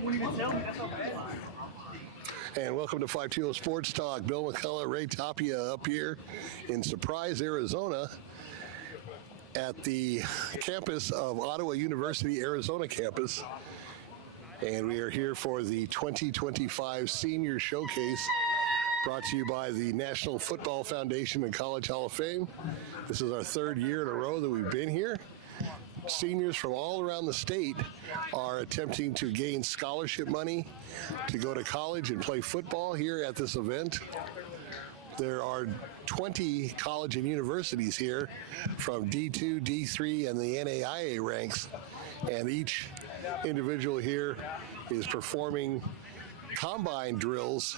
And welcome to 520 Sports Talk. Bill McCullough, Ray Tapia up here in Surprise, Arizona at the campus of Ottawa University, Arizona campus. And we are here for the 2025 Senior Showcase brought to you by the National Football Foundation and College Hall of Fame. This is our third year in a row that we've been here. Seniors from all around the state are attempting to gain scholarship money to go to college and play football here at this event. There are 20 college and universities here from D2, D3, and the NAIA ranks, and each individual here is performing combine drills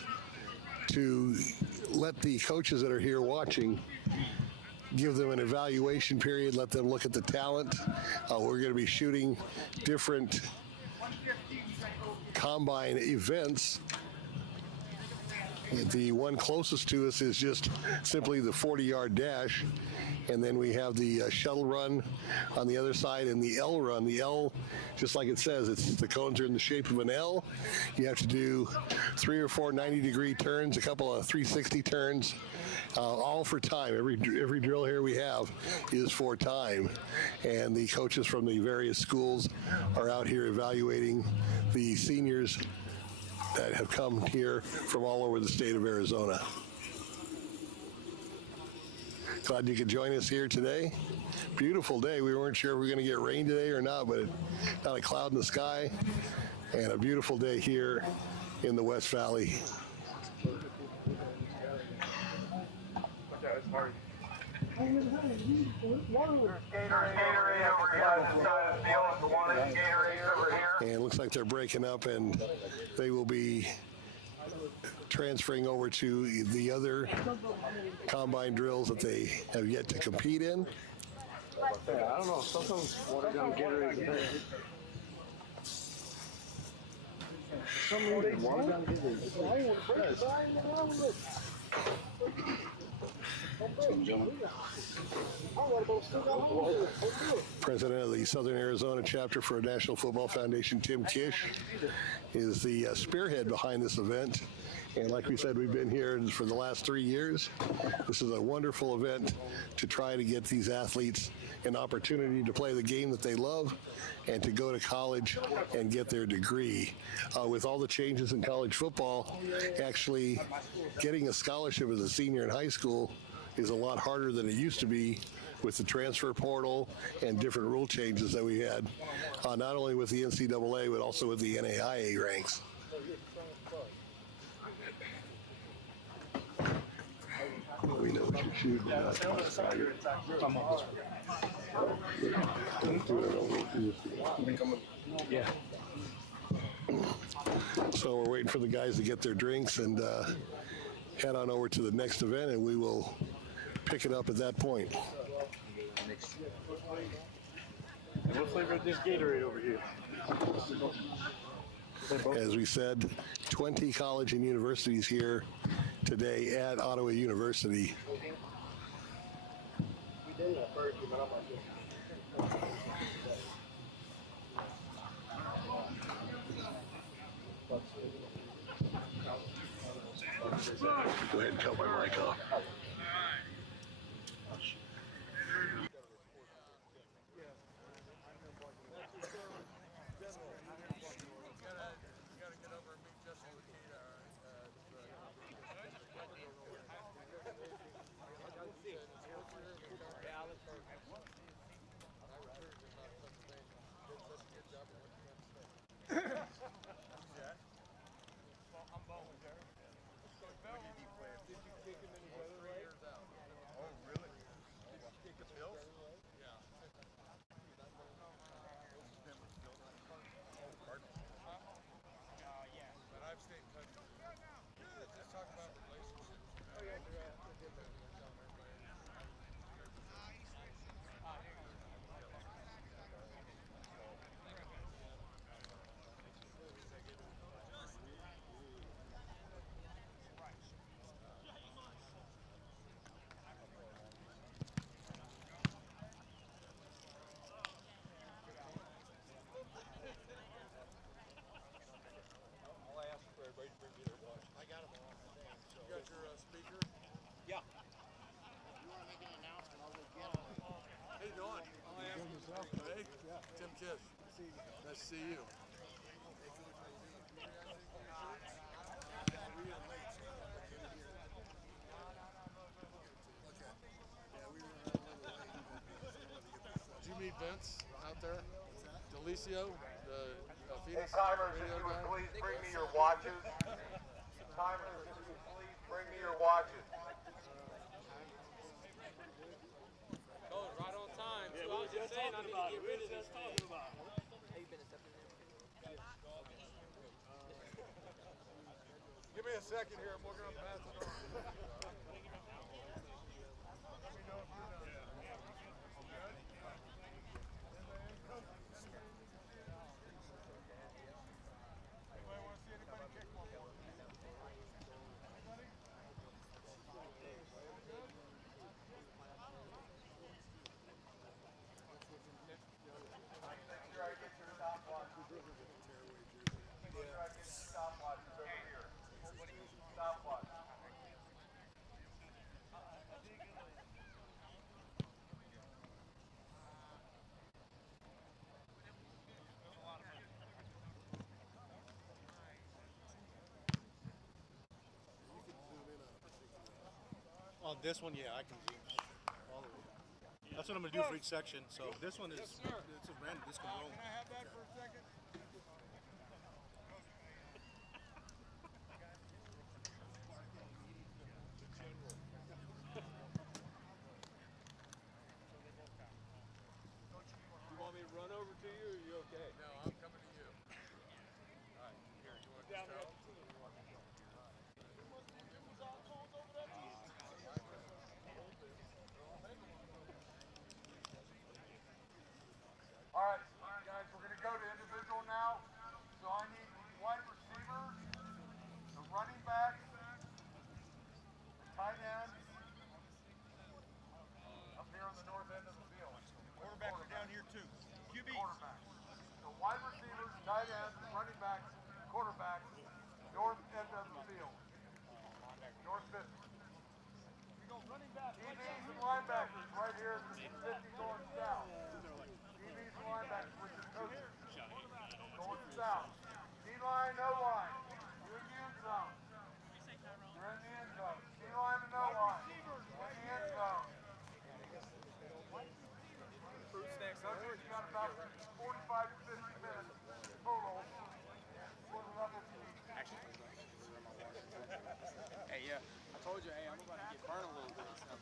to let the coaches that are here watching give them an evaluation period, let them look at the talent. We're going to be shooting different combine events. The one closest to us is just simply the 40-yard dash, and then we have the shuttle run on the other side and the L run. The L, just like it says, the cones are in the shape of an L. You have to do 3 or 4 90-degree turns, a couple of 360 turns, all for time. Every drill here we have is for time, and the coaches from the various schools are out here evaluating the seniors that have come here from all over the state of Arizona. Glad you could join us here today. Beautiful day. We weren't sure if we were going to get rain today or not, but not a cloud in the sky, and a beautiful day here in the West Valley. And it looks like they're breaking up, and they will be transferring over to the other combine drills that they have yet to compete in. I don't know. Sometimes water gun Gatorade. Some reason water gun Gatorade. President of the Southern Arizona chapter for National Football Foundation, Tim Kish, is the spearhead behind this event. And like we said, we've been here for the last 3 years. This is a wonderful event to try to get these athletes an opportunity to play the game that they love and to go to college and get their degree. With all the changes in college football, actually getting a scholarship as a senior in high school is a lot harder than it used to be with the transfer portal and different rule changes that we had, not only with the NCAA, but also with the NAIA ranks. We know what you're shooting. Yeah. So we're waiting for the guys to get their drinks and head on over to the next event, and we will pick it up at that point. And what flavor is this Gatorade over here? As we said, 20 college and universities here today at Ottawa University. Go ahead and cut my mic off. Hey, Tim Kish. Nice to see you. Did you meet Vince out there? Delicio, the Hey, Phoenix timers, if radio you would guy? please bring me your watches. Timers, if you would please bring me your watches. Oh, right on time. So I was just saying I need to get rid of this thing. Give me a second here and we're going to pass it on. Make sure I get your stopwatches. Make sure I get your stopwatches over here. Stopwatch. On this one, yeah, I can zoom all the way. That's what I'm gonna do for each section. So this one is it's a random. This can roam. Can I have that for a second? You want me to run over to you or are you okay? No, I'm coming to you. All right, here, you want Down this there. towel? All right, guys, we're going to go to individual now. So I need the wide receivers, the running backs, the tight ends, up here on the north end of the field. Quarterbacks are down here too. QB. Quarterbacks. So wide receivers, tight ends, running backs, quarterbacks, north end of the field. North 50. DBs and linebackers right here in the 50 going south. DBs and linebackers with your coaches. Going south. D-line, no-line. You're in the end zone. You're in the end zone. D-line and no-line. In the end zone. Coaches got about 45 to 50 minutes total for the level team. Hey, yeah. I told you, hey, I'm about to get burned a little bit. So.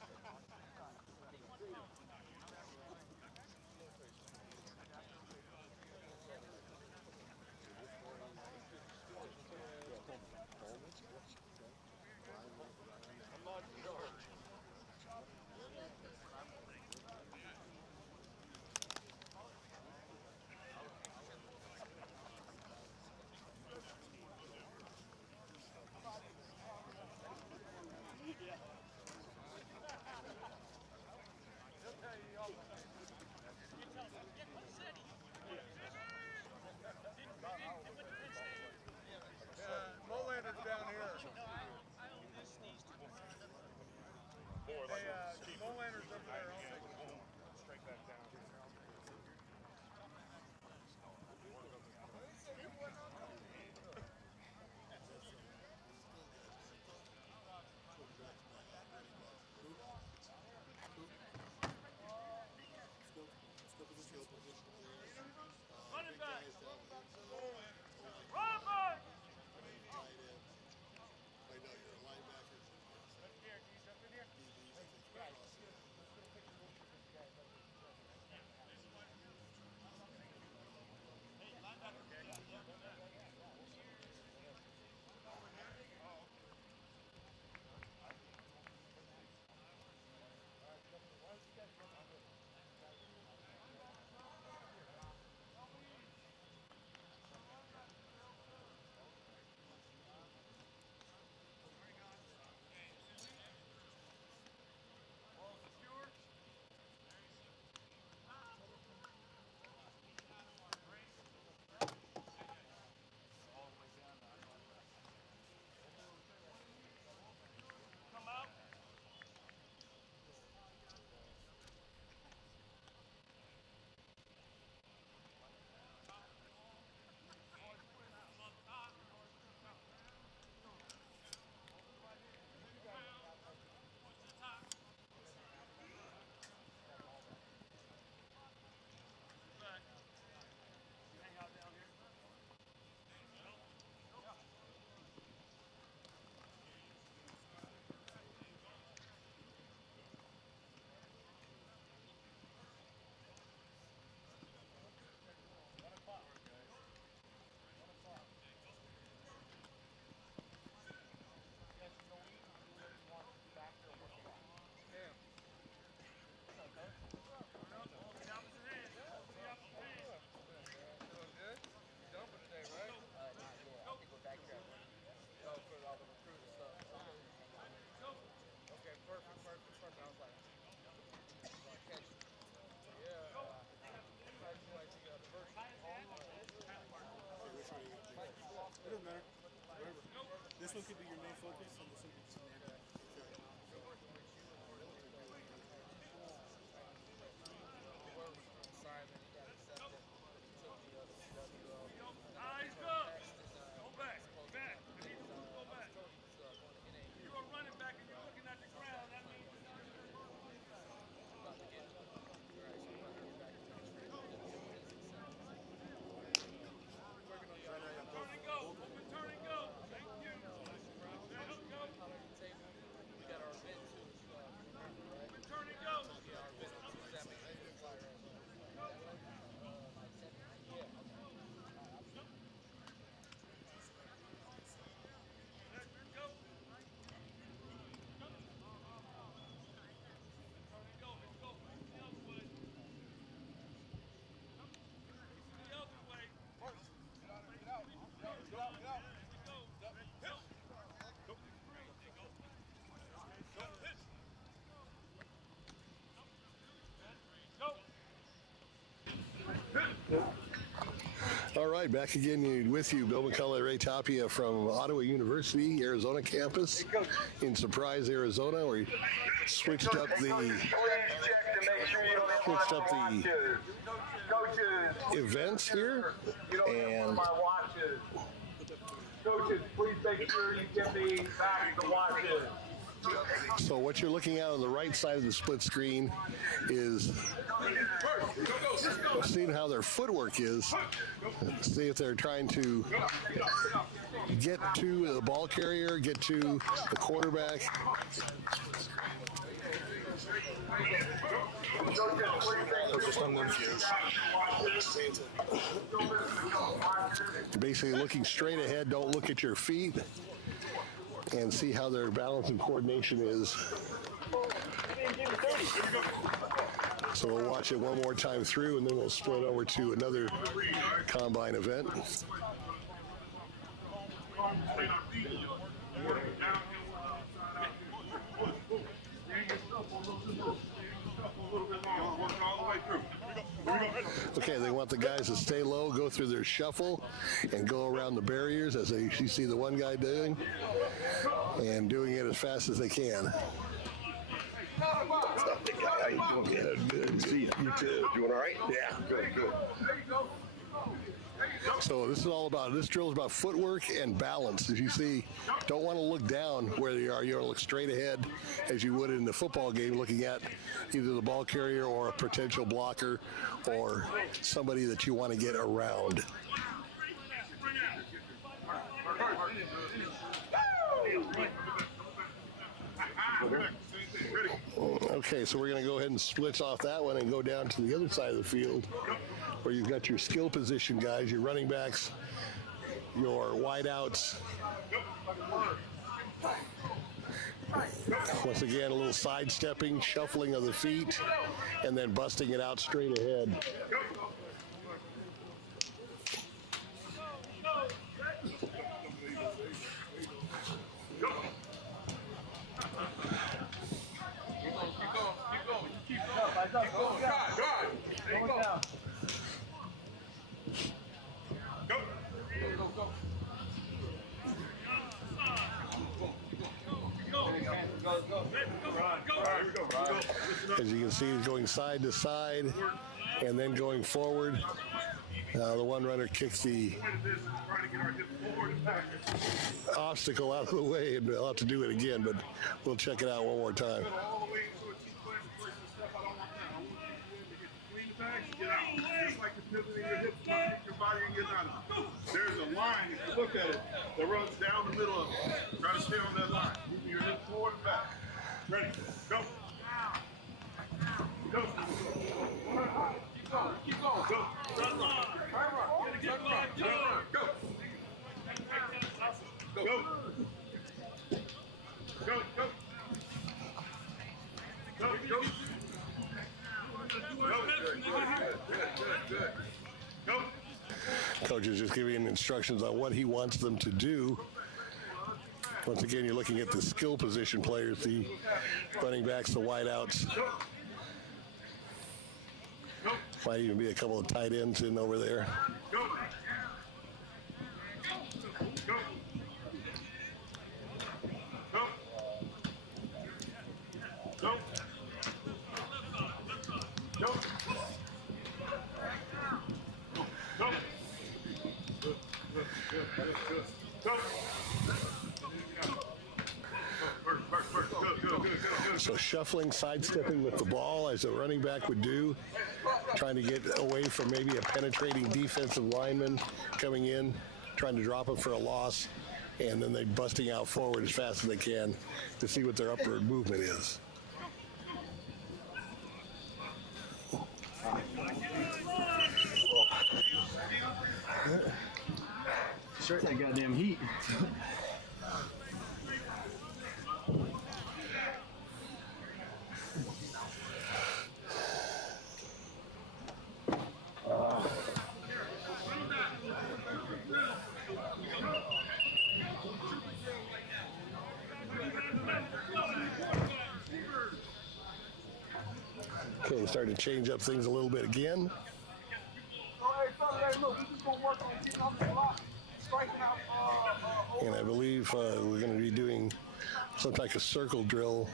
doesn't matter. Whatever. This one could be your main focus, and this one could be secondary. All right, back again with you, Bill McCullough, Ray Tapia from Ottawa University, Arizona campus in Surprise, Arizona. We switched up the events here, and coaches, please make sure you give me back the watches. so what you're looking at on the right side of the split screen is seeing how their footwork is. See if they're trying to get to the ball carrier, get to the quarterback. Basically looking straight ahead, don't look at your feet, and see how their balance and coordination is. So we'll watch it one more time through, and then we'll split over to another combine event. Okay, they want the guys to stay low, go through their shuffle, and go around the barriers, as you see the one guy doing, and doing it as fast as they can. What's up, big guy? How you doing? Good. See you. You too. Doing all right? Yeah. Good. So this drill is about footwork and balance. As you see, don't want to look down where you are. You want to look straight ahead as you would in the football game, looking at either the ball carrier or a potential blocker or somebody that you want to get around. Okay, so we're going to go ahead and split off that one and go down to the other side of the field where you've got your skill position guys, your running backs, your wideouts. Once again, a little sidestepping, shuffling of the feet, and then busting it out straight ahead. As you can see, he's going side to side and then going forward. The one runner kicks the obstacle out of the way, and they'll have to do it again, but we'll check it out one more time. There's a line, if you look at it, that runs down the middle of it. Try to stay on that line. Move your hips forward and back. Ready? Go. Go. Keep going. Keep going. Go. Run line. Get line. Go. Go. Go. Go. Go. Go. Go. Good. Go. Coach is just giving instructions on what he wants them to do. Once again, you're looking at the skill position players, the running backs, the wideouts. Might even be a couple of tight ends in over there. Go. Go. Go. Go. Go. Go. Good, good, good, good, good. Go. So shuffling, sidestepping with the ball as a running back would do, trying to get away from maybe a penetrating defensive lineman coming in, trying to drop it for a loss, and then they're busting out forward as fast as they can to see what their upward movement is. Shirt that goddamn heat. Okay, starting to change up things a little bit again. And I believe we're going to be doing some type of circle drill.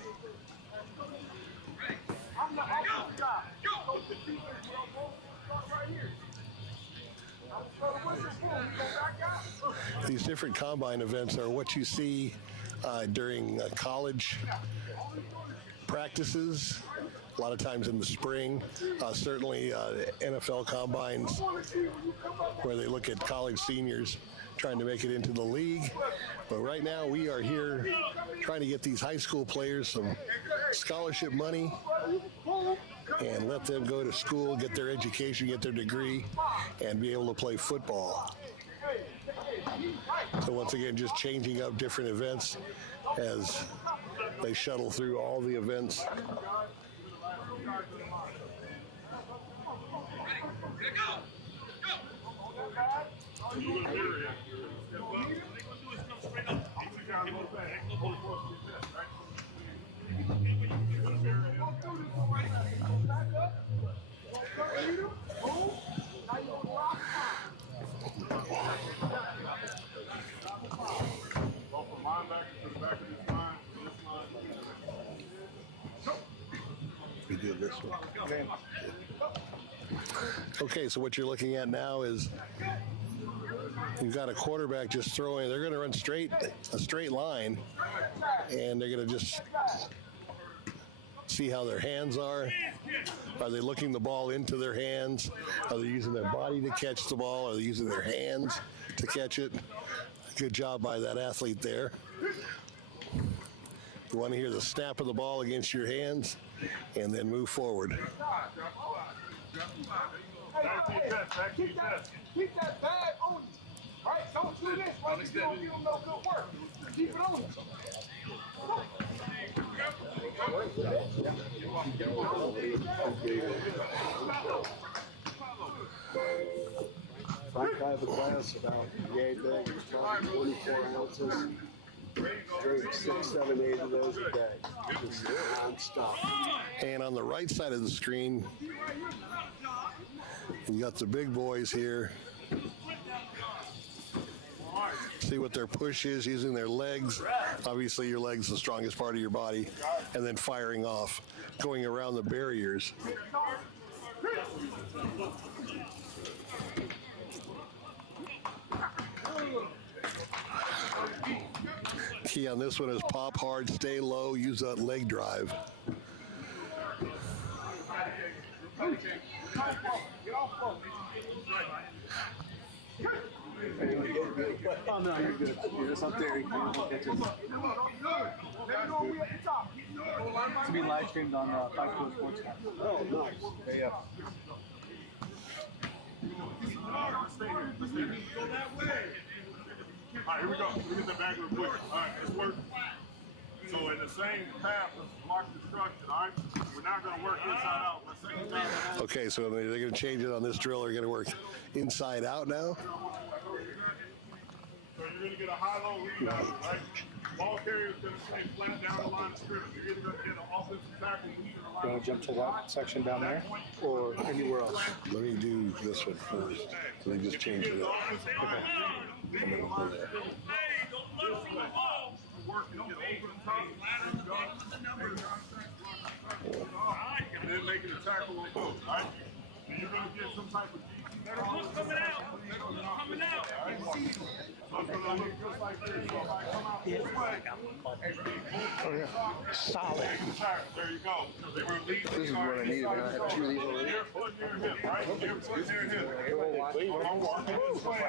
These different combine events are what you see during college practices, a lot of times in the spring, certainly NFL combines where they look at college seniors trying to make it into the league. But right now we are here trying to get these high school players some scholarship money and let them go to school, get their education, get their degree, and be able to play football. So once again, just changing up different events as they shuttle through all the events. We do this one. Okay, so what you're looking at now is you've got a quarterback just throwing. They're going to run a straight line, and they're going to just see how their hands are. Are they looking the ball into their hands? Are they using their body to catch the ball? Are they using their hands to catch it? Good job by that athlete there. You want to hear the snap of the ball against your hands and then move forward. Keep that bag on you. Right? Don't do this while you don't give them no good work. Keep it on you. I have a class about yay big, it's probably 24 ounces. Drink 6, 7, 8 of those a day. Just non-stop. And on the right side of the screen, you got the big boys here. See what their push is, using their legs. Obviously, your legs the strongest part of your body. And then firing off, going around the barriers. Key on this one is pop hard, stay low, use that leg drive. Oh no, you're good. You're just up there. You can catch it. To be live streamed on 5 Sports. Oh, nice. Yeah. All right, here we go. Look at the back real quick. All right, let's work. So in the same path of mark instruction, all right? We're not going to work inside out. Let's take it out. Okay, so they're going to change it on this drill. They're going to work inside out now. So you're going to get a high-low lead out, right? Ball carrier is going to stay flat down the line of scrimmage. You're either going to get an offensive tackle lead or a You want to jump to that section down there or anywhere else? Let me do this one first. So they just changed it up. Okay. I'm gonna go there. And then making a tackle on both, right? And you're going to get some type of coming out. Coming out. So it's going to look just like this. So if I come out this way, Solid. there you go. This is what I needed, man. I have two of these already. Your foot near hip, right? Your foot near hip. I'm walking this way.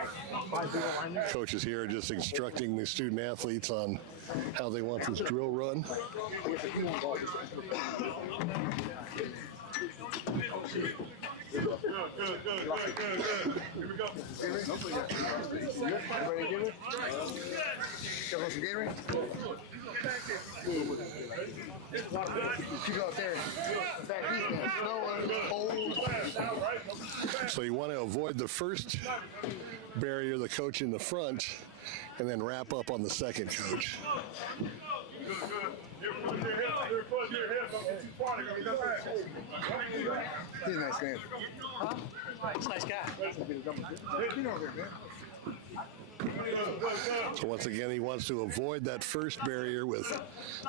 Coaches here are just instructing the student athletes on how they want this drill run. Good. Here we go. Everybody give it? Got some Gatorade? Keep it out there. Back east, man. Snow and cold. So you want to avoid the first barrier, the coach in the front, and then wrap up on the second coach. Good. Your foot near hip. Don't get too far. They're going to come back. He's a nice man. He's a nice guy. So once again, he wants to avoid that first barrier with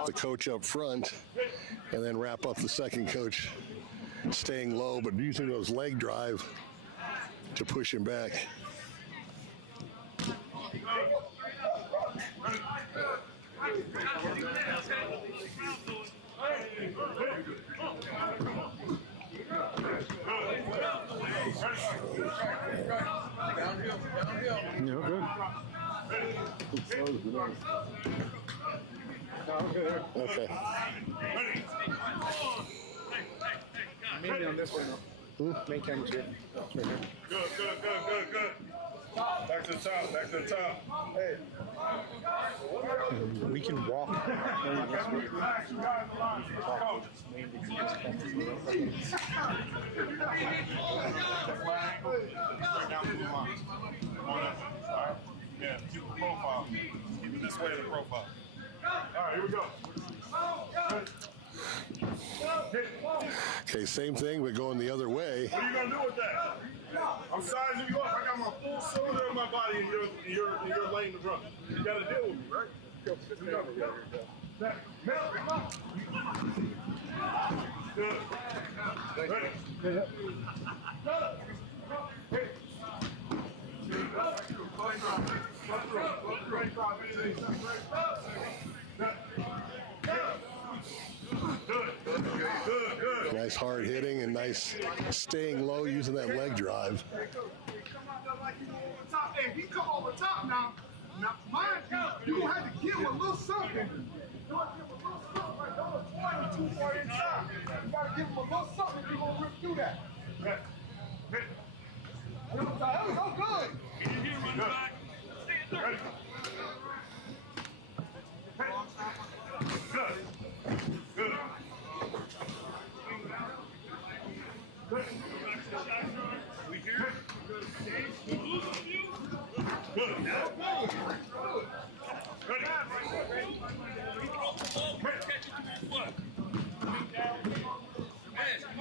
the coach up front, and then wrap up the second coach staying low, but using those leg drive to push him back. Okay. Maybe on this one. Main camera too. Good. Back to the top. Hey. We can walk. Yeah, keep the profile. Keep it this way in the profile. All right, here we go. Okay, same thing, but going the other way. What are you gonna do with that? I'm sizing you up. I got my full cylinder in my body, and you're laying the drum. You gotta deal with me, right? Good. Ready? Good. Nice hard hitting and nice staying low using that leg drive. Hey, he come over top now. Now, mind you gonna have to give him a little something. You gotta give him a little something. Right? Don't point too far inside. You gotta give him a little something if you're gonna rip through that. That was so good. Ready? Good. We hear it. Good. Ready? Come on.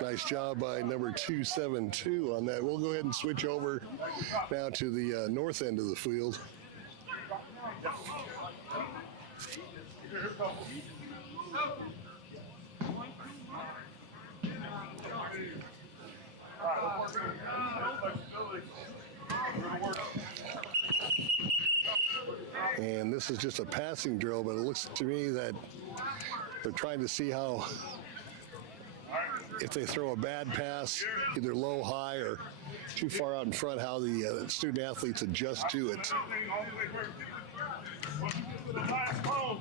Nice job by number 272 on that. We'll go ahead and switch over now to the north end of the field. And this is just a passing drill, but it looks to me that they're trying to see how, if they throw a bad pass, either low, high, or too far out in front, how the student athletes adjust to it. The last cone.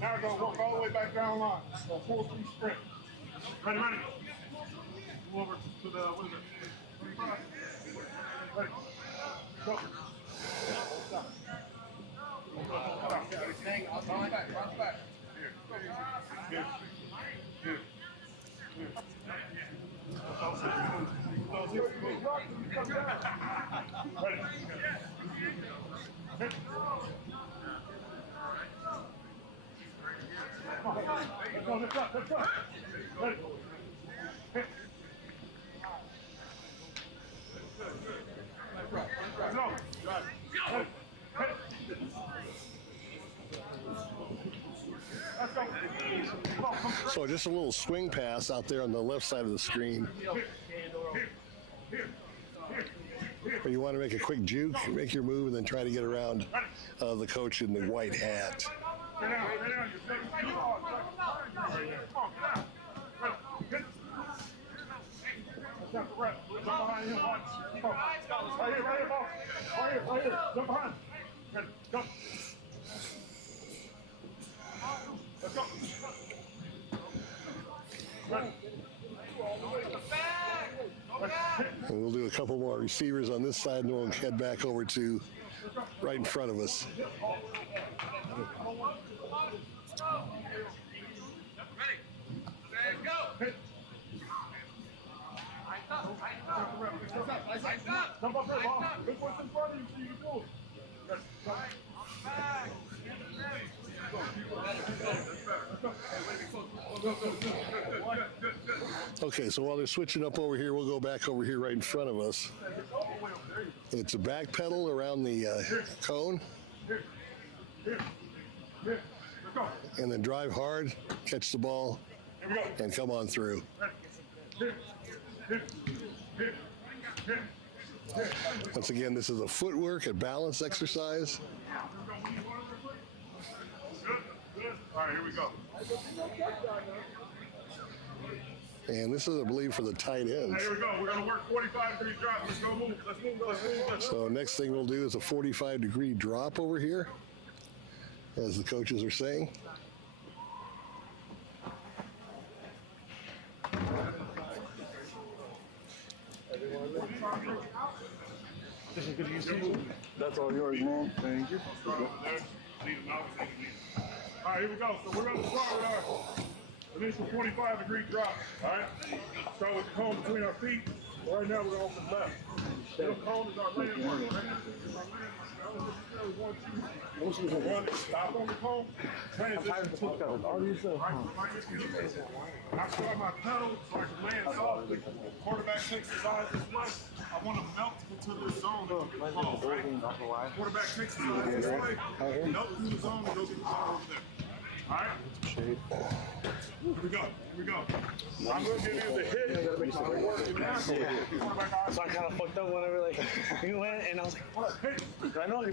Now we're going to walk all the way back down line. So 4-3 sprint. Ready. Go over to the, what is it? Ready. Go. Stop. Ready. Hit. Let's go, let's go, let's go. Ready. Hit. Let's go. Ready. Hit. Let's go. So just a little swing pass out there on the left side of the screen. Or you want to make a quick juke, make your move, and then try to get around the coach in the white hat. Stay down, stay down. You're taking too hard. Come on, get down. Ready. Hit. Let's have the rep. Jump behind him once. Come on. Right here, boss. Right here, right here. Jump behind. Ready. Jump. Let's go. Ready. And we'll do a couple more receivers on this side, and then we'll head back over to right in front of us. Jump up there, boss. Look what's in front of you so you can do it. Ready. Okay, so while they're switching up over here, we'll go back over here right in front of us. It's a back pedal around the cone, and then drive hard, catch the ball, and come on through. Once again, this is a footwork and balance exercise. All right, here we go. And this is, I believe, for the tight ends. Here we go. We're going to work 45-degree drop. Let's go move. Let's move. Let's move. Let's So next thing we'll do is a 45-degree drop over here, as the coaches are saying. That's all yours, man. Thank you. start over there. Lead them out. All right, here we go. So we're going to start with our initial 45-degree drop. All right. Start with the cone between our feet. Right now, we're going to open left. Middle cone is our landmark. Right? One, stop on the cone. Transition to the cone. I start my pedal so I can land softly. Quarterback takes his eyes this way. I want to melt into this zone that you get the ball, right? Quarterback takes his eyes this way. Melt through the zone and go get the ball over there. All right? Here we go. Here we go. I'm going to give you the hit. So I kind of fucked up whenever he went, and I was like, what? I know he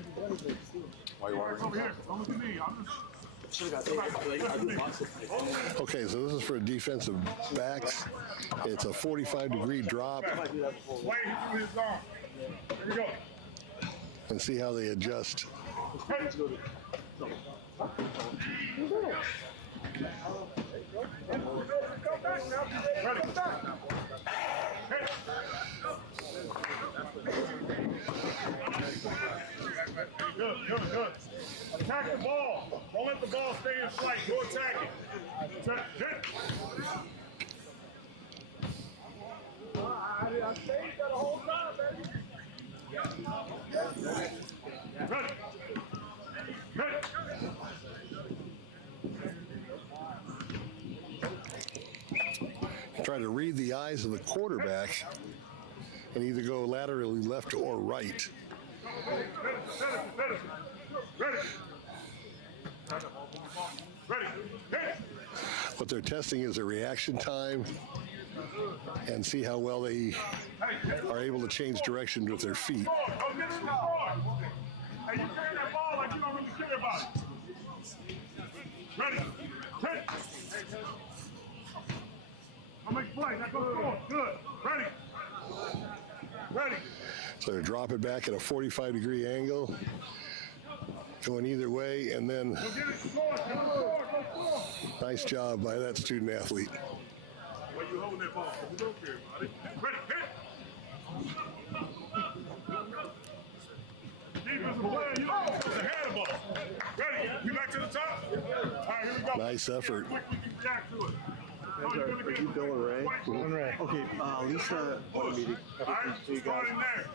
Why you want over here? Don't look at me. I'm just... Okay, so this is for defensive backs. It's a 45-degree drop. Way through his arm. Here we go. And see how they adjust. Hey. Ready. Hey. Good, good, good. Attack the ball. Don't let the ball stay in flight. Go attack it. Attack. Hit. I stayed there the whole time, baby. Ready. Ready. Try to read the eyes of the quarterback and either go laterally left or right. What they're testing is their reaction time and see how well they are able to change direction with their feet. Hey, you carry that ball like you don't really care about it. Ready? Hit. I'll make play. That goes forward. Good. Ready. Ready. So they drop it back at a 45-degree angle, going either way, and then Go get it. Score. Go score. Go score. nice job by that student athlete. Why you holding that ball? You don't care about it. Ready. Hit. Defensive player, you know, it's a hand ball. Ready. You back to the top. All right, here we go. Nice effort. Quick, we can react to it. Are you Bill and Ray? And Ray. Okay, Lisa wanted me to introduce to you guys.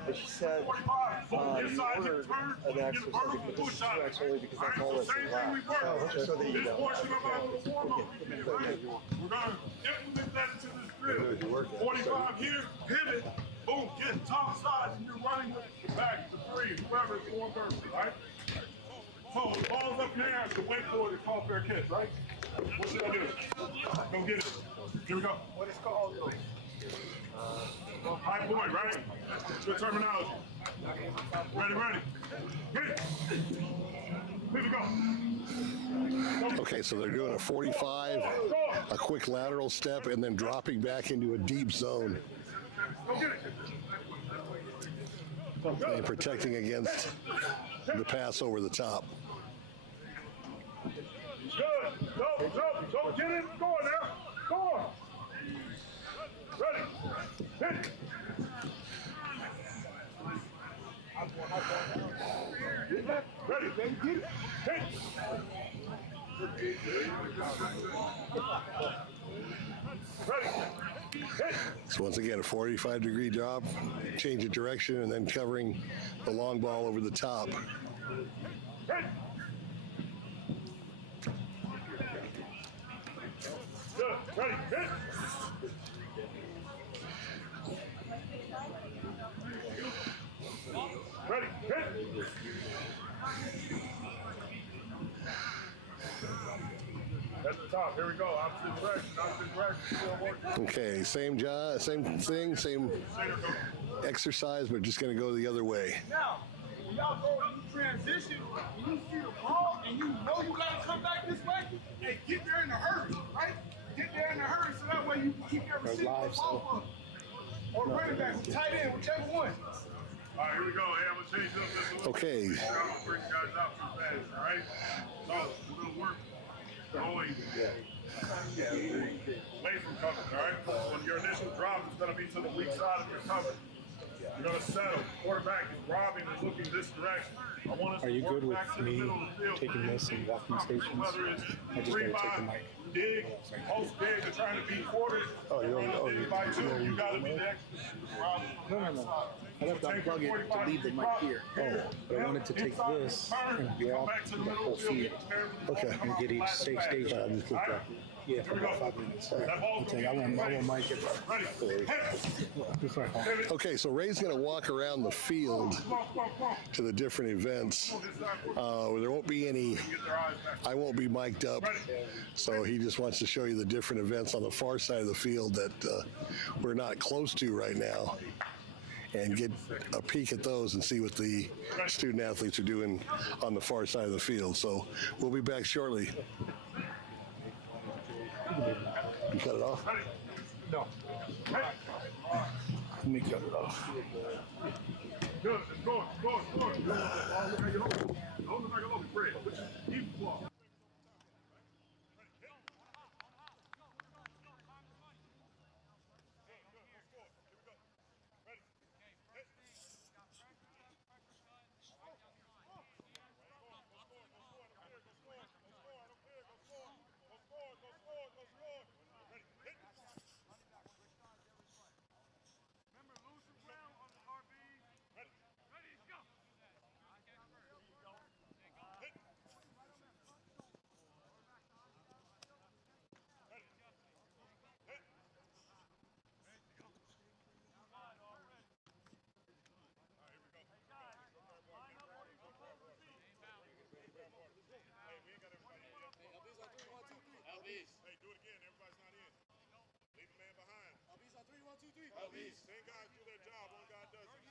And she said you ordered an X or something, but this is 2X only because that's all that's allowed. Just so that you know. We're going to implement that into this drill. 45 here, pivot, boom, get top side, and you're running back to three, whoever is going first, right? So the ball's up in the air, so wait for it to call fair catch, right? What should I do? Go get it. Here we go. What is called? High point, right? Good terminology. Ready, ready. Hit it. Here we go. Okay, so they're doing a 45, a quick lateral step, and then dropping back into a deep zone Go get it. and protecting against the pass over the top. Good. Go. Get it. Go on now. Go on. Ready. Hit. Ready. Get it. Hit. Ready. Hit. So once again, a 45-degree drop, change of direction, and then covering the long ball over the top. Hit. Good. Ready. Hit. Ready. Hit. At the top. Here we go. Opposite direction. Still working. Okay, same job, same thing, same exercise, but just going to go the other way. Now, when y'all go in transition, when you see the ball and you know you gotta come back this way, hey, get there in a hurry, right? Get there in a hurry so that way you keep your receiver off or running back, tight end, whichever one. All right, here we go. Hey, I'm gonna change up this a little. Okay. I'm gonna bring you guys out too fast, all right? So we're gonna work going away from coverage, all right? So your initial drop is gonna be to the weak side of your coverage. You're gonna settle. Quarterback is robbing and looking this direction. I want us Are to you work good with back to the me middle of the field. taking this and walking stations? Whether it's I just gotta take the mic. dig, post dig, they're trying to beat quarters. Dig by two, you gotta be the extra. No. I left that plug in to leave the mic here. Oh, but I wanted to take this and walk the whole field. Okay. And get each safe station. Yeah, for about 5 minutes. I'll tell you, I want Mike at Okay, so Ray's going to walk around the field to the different events. There won't be any, I won't be mic'd up, so he just wants to show you the different events on the far side of the field that we're not close to right now, and get a peek at those and see what the student athletes are doing on the far side of the field. So we'll be back shortly. You cut it off? No. Let me cut it off. Good, it's going. Hold it like a loaf of bread. Keep the ball. Hey, do it again. Everybody's not in. Leave a man behind. LB's on 3, 1, 2, 3. LB's. 10 guys do their job. One guy doesn't.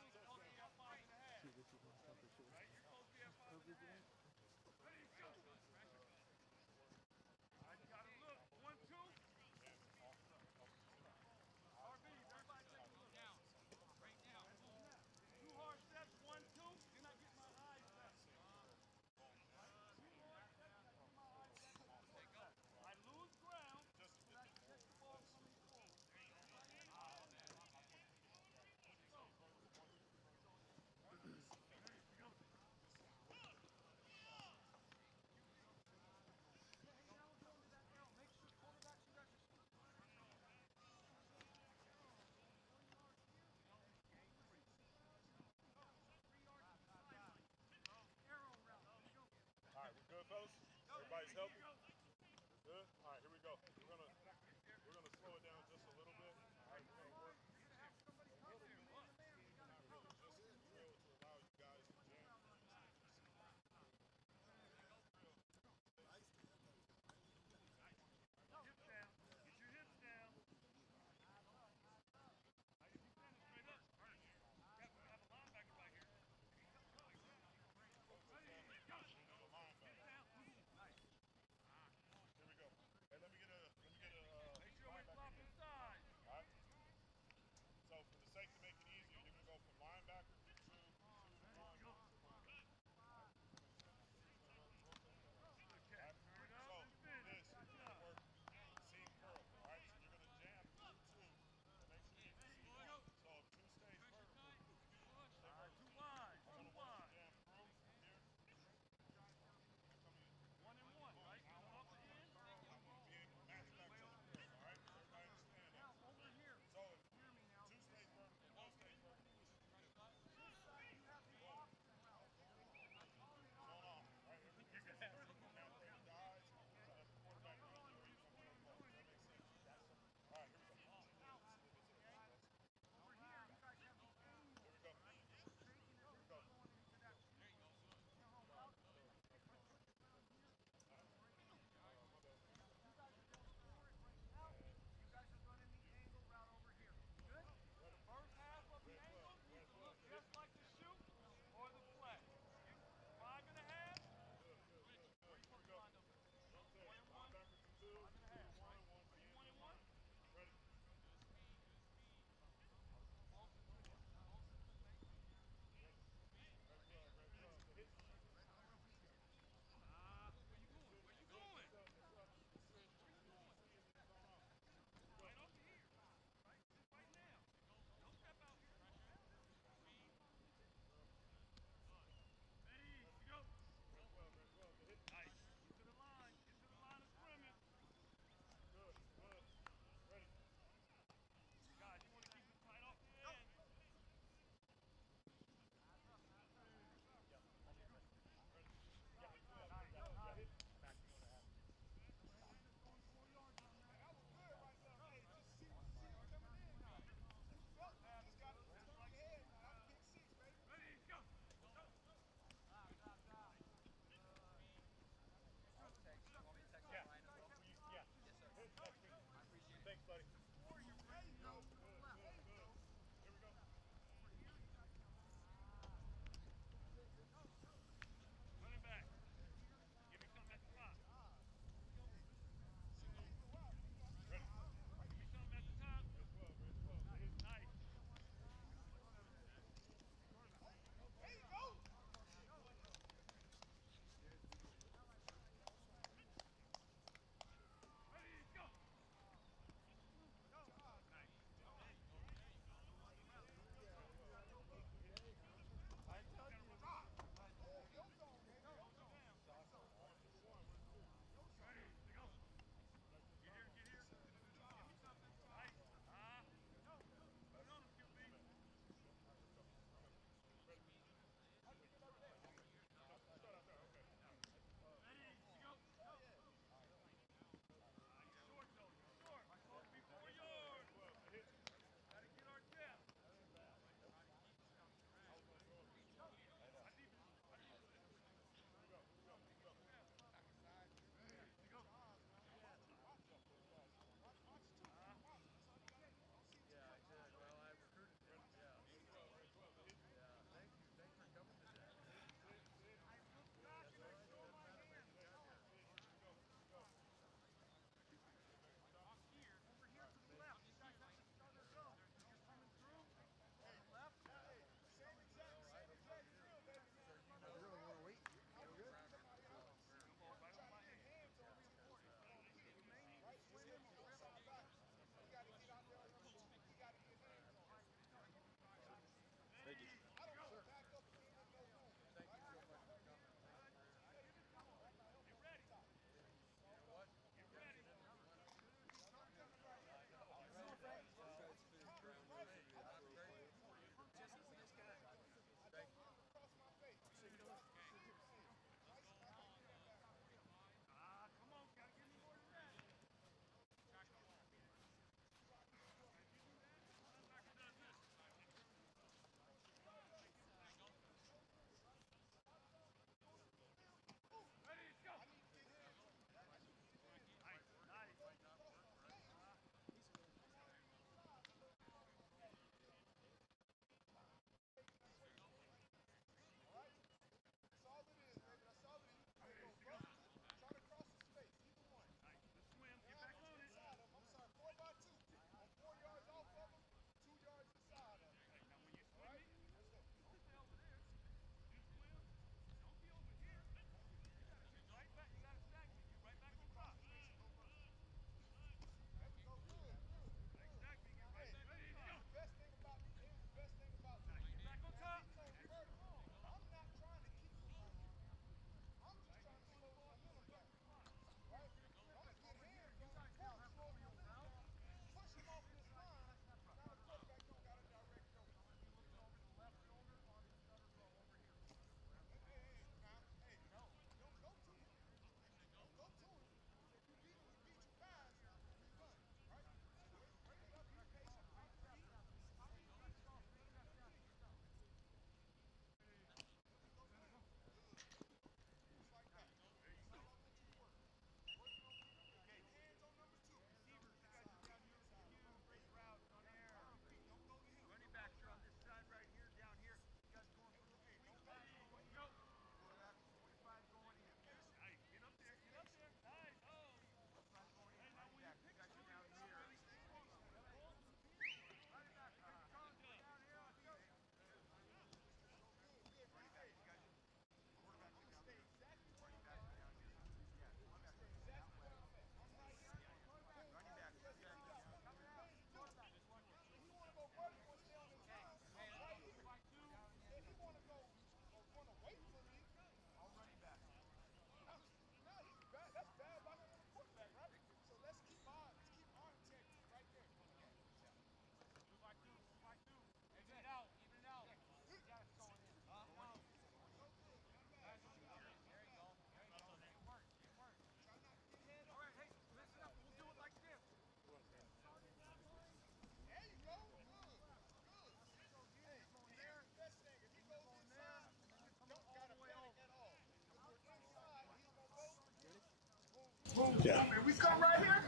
Yeah. We come right here.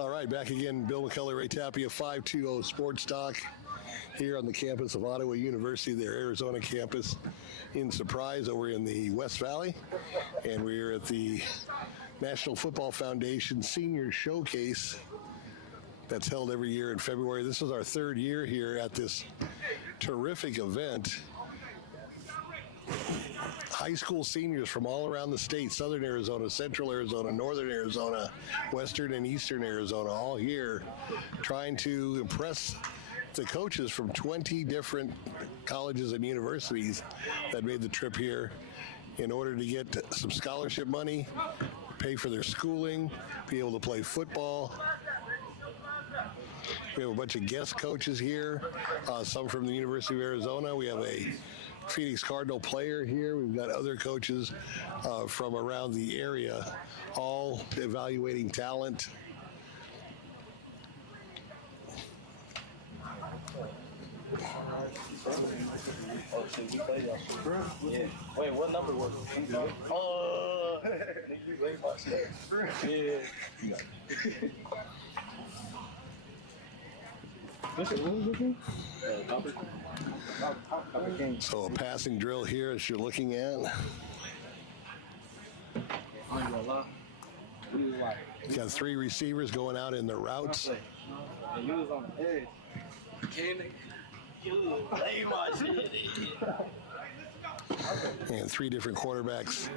All right, back again. Bill McCullough, Ray Tapia, 520 Sports Talk here on the campus of Ottawa University, their Arizona campus in Surprise over in the West Valley. And we're at the National Football Foundation Senior Showcase that's held every year in February. This is our third year here at this terrific event. High school seniors from all around the state, Southern Arizona, Central Arizona, Northern Arizona, Western and Eastern Arizona, all here trying to impress the coaches from 20 different colleges and universities that made the trip here in order to get some scholarship money, pay for their schooling, be able to play football. We have a bunch of guest coaches here, some from the University of Arizona. We have a Phoenix Cardinal player here. We've got other coaches from around the area, all evaluating talent. Wait, what number was it? Oh, you very much. Yeah. So a passing drill here as you're looking at. Got 3 receivers going out in their routes. And 3 different quarterbacks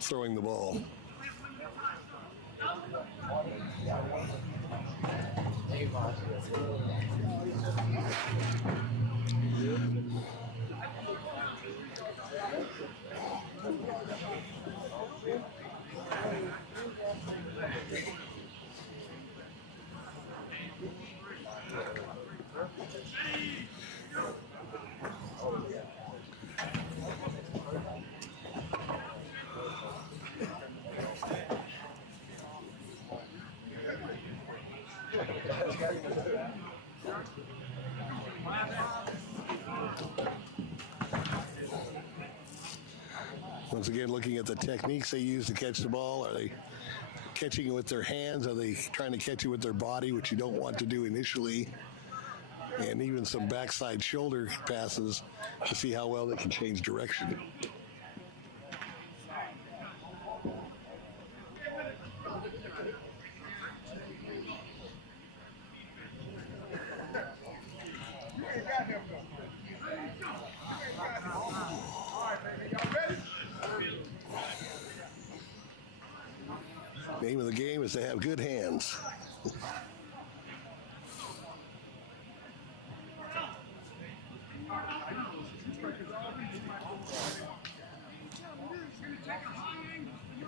throwing the ball. Once again, looking at the techniques they use to catch the ball. Are they catching it with their hands? Are they trying to catch it with their body, which you don't want to do initially? And even some backside shoulder passes to see how well they can change direction. Name of the game is to have good hands. All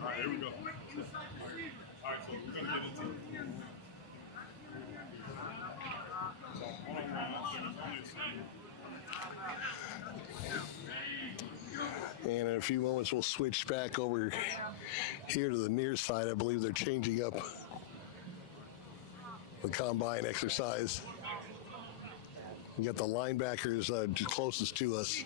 right, here we go. All right, so we're going to get into it. And in a few moments, we'll switch back over here to the near side. I believe they're changing up the combine exercise. We got the linebackers closest to us.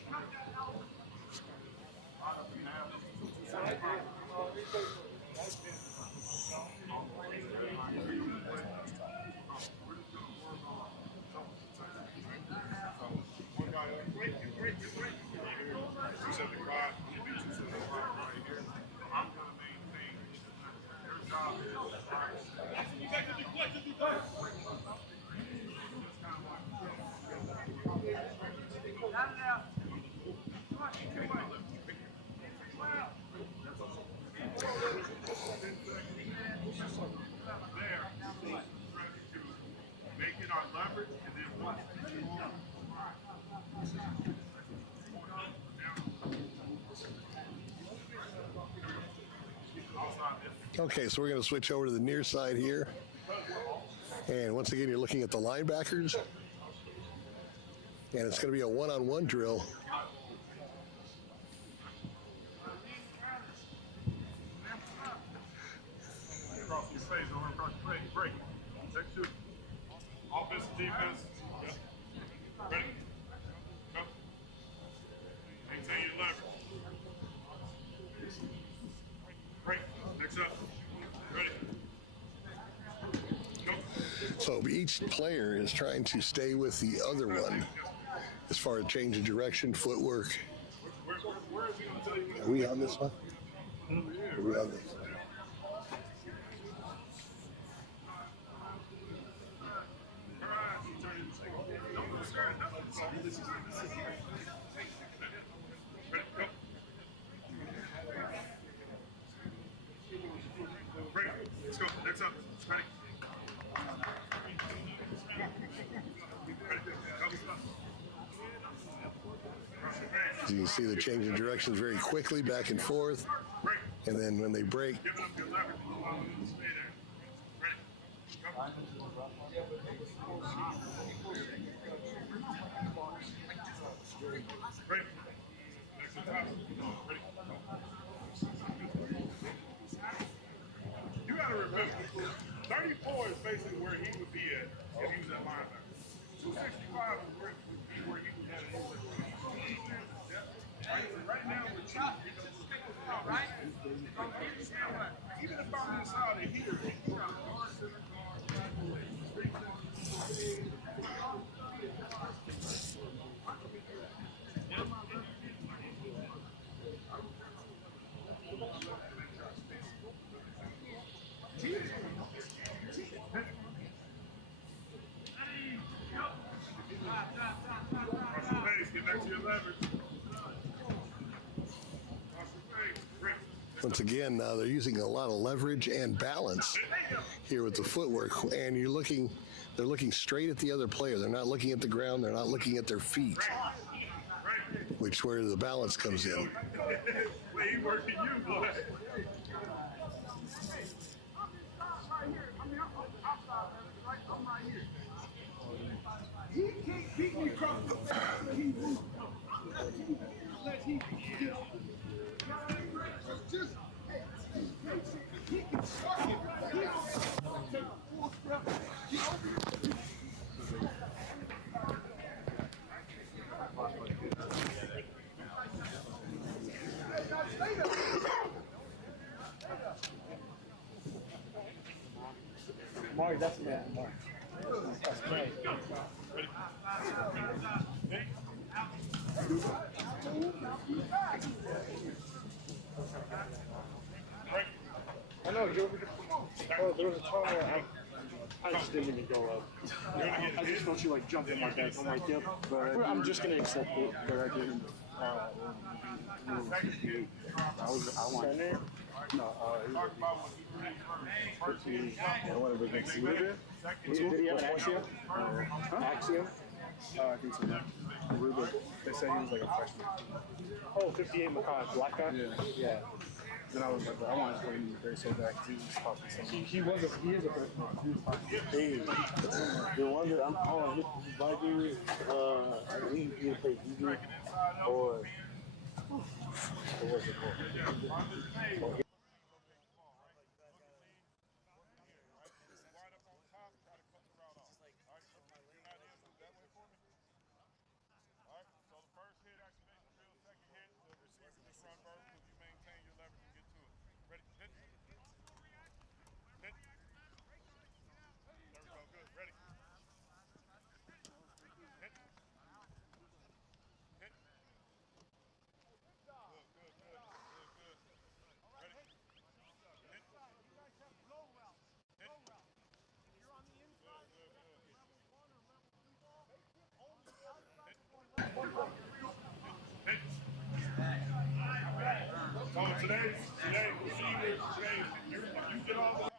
Okay, so we're going to switch over to the near side here. And once again, you're looking at the linebackers. And it's going to be a one-on-one drill. Across your face, over across your face. Break. Check 2. Offensive, defense. Yep. Ready? Go. Maintain your leverage. Break. Next up. So each player is trying to stay with the other one as far as change of direction, footwork. Are we on this one? Are we on this? Let's go. Next up. Ready. As you can see, the change in directions very quickly, back and forth. And then when they break, Give them good leverage. Stay there. Ready. Ready. Next to the top. Ready. You got to remember, 34 is basically where he would be at if he was at linebacker. 265 is where he would be where he would have it. Right now, we're cheap. Right? Even if I'm inside of here, get back to your leverage. once again, they're using a lot of leverage and balance here with the footwork. And they're looking straight at the other player. They're not looking at the ground. They're not looking at their feet, which where the balance comes in. He working you, boy. He can't beat me across the he moves. Let him get up. Just, he can start it. He don't take a full step. He Mark, that's me. Mark. That's great. I know, there was a time where I just didn't even go up. I just felt you like jump in my back. I'm like, yep, but I'm just gonna accept it that I didn't. I want. No, One of the next Did he have an Axiom? Axiom? I think so. Ruben, they said he was like a freshman. Oh, 58 Makai, black guy? Yeah. Then I was like, I want to play him very so bad because he was talking something. He is a freshman. Hey, the one that I'm calling, his black dude, he either played DB or what's it called? So today, receivers, today, you get all the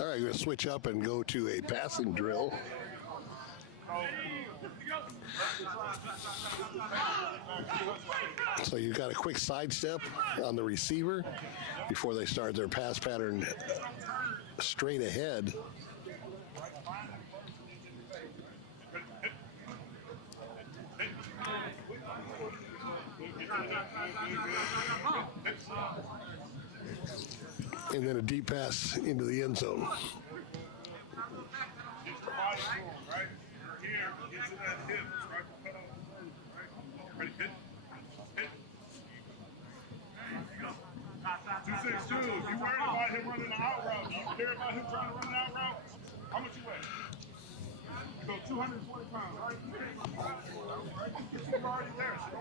All right, we're going to switch up and go to a passing drill. So you've got a quick sidestep on the receiver before they start their pass pattern straight ahead. And then a deep pass into the end zone. right? there, get to that hip, right? Cut off the first, right? Ready, hit. Hit. 262. If you worried about him running the out route, do you care about him trying to run the out route? How much you weigh? You go 220 pounds, right? You're already there, so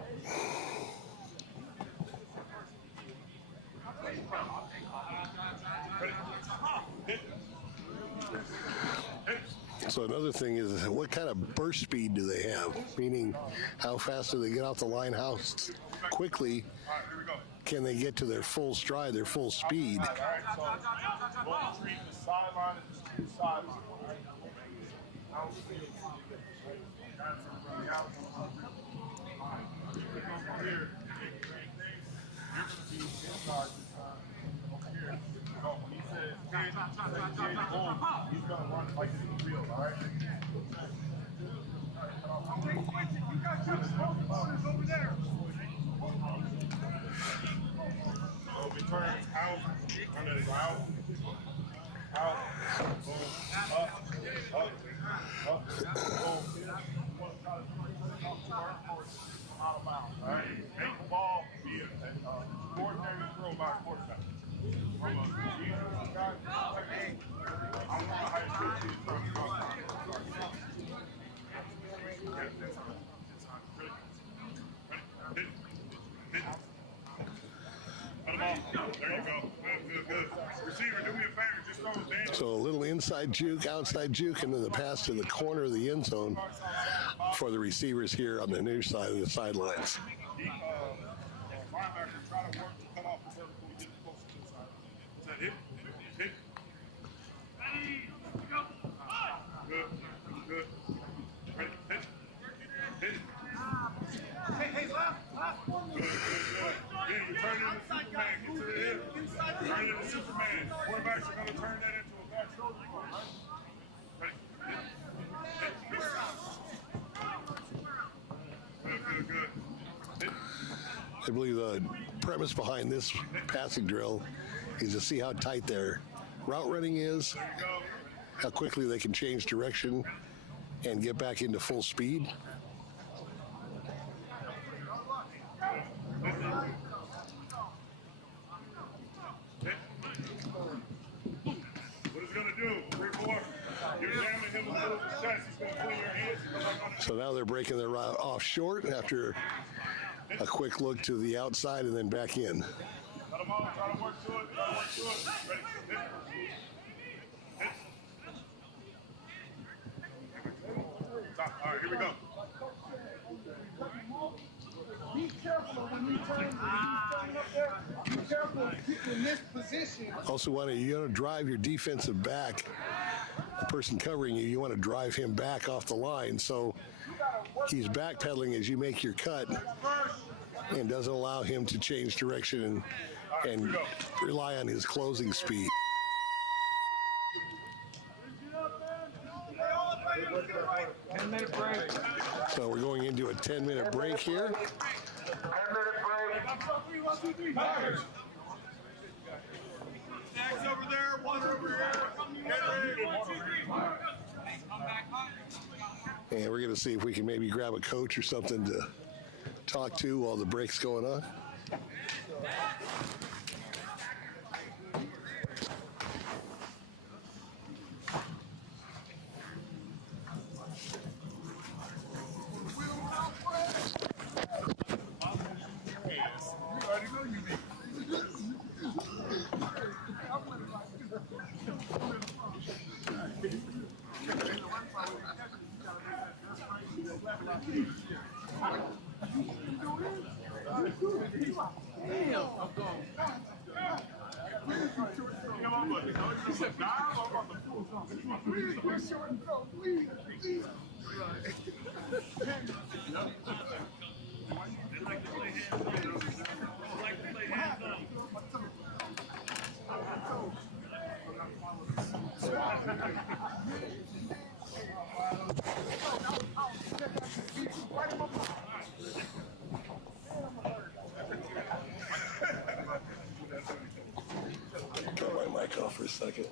So another thing is, what kind of burst speed do they have? Meaning, how fast do they get off the line? How quickly can they get to their full stride, their full speed? all right, so go treat the sideline and just treat the sideline. All right? Here, you're going to be inside this time. Over here. So when he says, boom, he's going to run like it's the field, all right? You got your opponents over there. So we turn out, run it out, boom, up, boom. Out of bounds, all right? Make the ball be an ordinary throw by a quarterback. From a defensive guy, I don't know how you do it. There you go. Good. Receiver, do me a favor. Just throw his hands. So a little inside juke, outside juke, and then the pass to the corner of the end zone for the receivers here on the near side of the sidelines. Linebacker try to work to cut off the vertical and get it closer to the side. Is that hit? Hit. Good. Ready? Hit. Hey, left. Good. Yeah, you turn it into Superman. Get to the hip. Turn it into Superman. Quarterbacks are going to turn that into a back shoulder throw, right? Ready? Hit. Good. I believe the premise behind this passing drill is to see how tight their route running is, how quickly they can change direction and get back into full speed. What it's going to do, 3-4, you're jamming him a little bit chest. He's going to clean your hands. So now they're breaking their route off short after a quick look to the outside and then back in. Let them all try to work to it. Ready? Hit. Stop. All right, here we go. Be careful when you turn up there. Be careful of people in this position. Also, you want to drive your defensive back, the person covering you, you want to drive him back off the line. So he's backpedaling as you make your cut and doesn't allow him to change direction and rely on his closing speed. So we're going into a 10-minute break here. 10-minute break. Snacks over there, water over here. And we're going to see if we can maybe grab a coach or something to talk to while the break's going on. Turn my mic off for a second.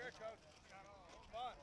Good, coach. Fun.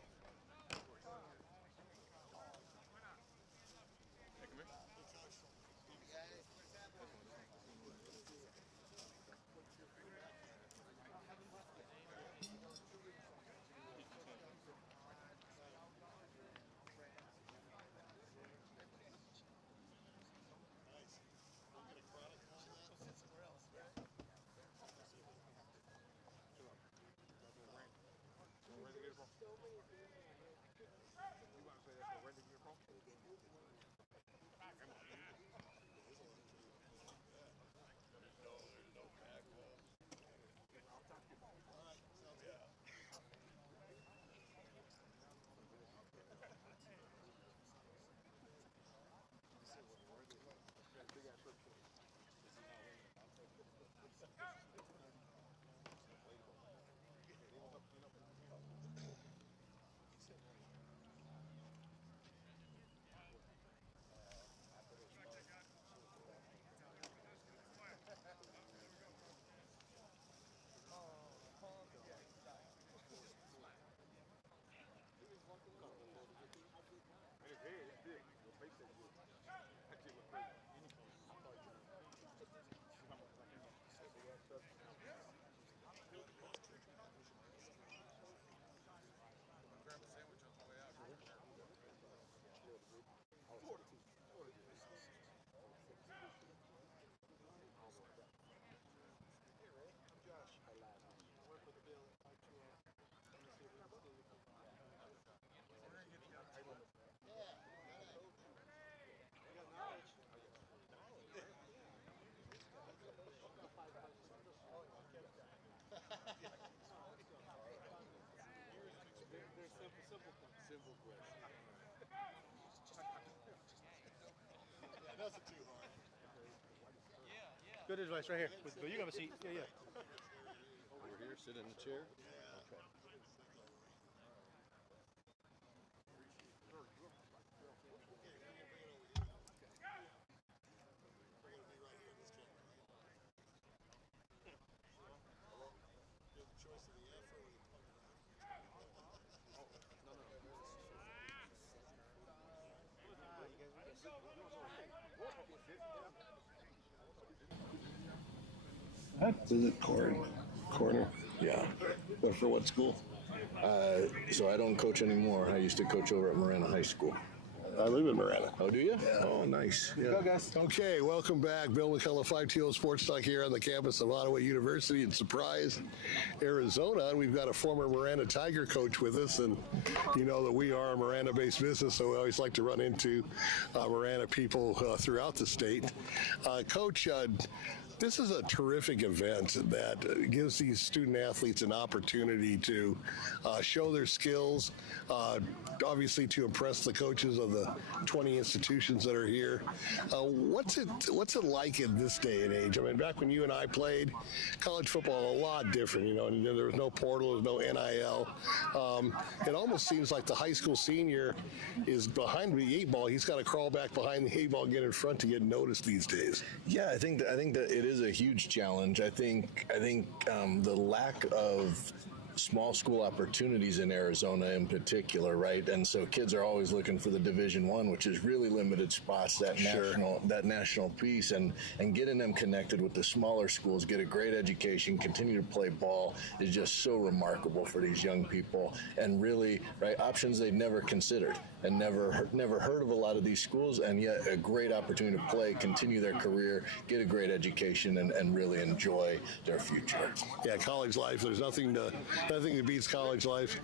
Good advice right here. But you have a seat. Yeah, yeah. Over here, sit in the chair. Okay. Is it corner? Yeah. But for what school? So I don't coach anymore. I used to coach over at Marana High School. I live in Marana. Oh, do you? Oh, nice. Yeah. Go, guys. Okay, welcome back. Bill McCullough, 520 Sports Talk here on the campus of Ottawa University in Surprise, Arizona. And we've got a former Marana Tiger coach with us. And you know that we are a Marana-based business, so we always like to run into Marana people throughout the state. Coach, This is a terrific event that gives these student athletes an opportunity to show their skills, obviously to impress the coaches of the 20 institutions that are here. What's it like in this day and age? I mean, back when you and I played, college football a lot different. You know, there was no portal, there was no NIL. It almost seems like the high school senior is behind the 8 ball. He's got to crawl back behind the 8 ball and get in front to get noticed these days. Yeah, I think that it is a huge challenge. I think the lack of small school opportunities in Arizona in particular, right? And so kids are always looking for the Division I, which is really limited spots, that national piece, and getting them connected with the smaller schools, get a great education, continue to play ball is just so remarkable for these young people, and really, right, options they'd never considered and never heard of a lot of these schools, and yet a great opportunity to play, continue their career, get a great education, and really enjoy their future. Yeah, college life, there's nothing that beats college life.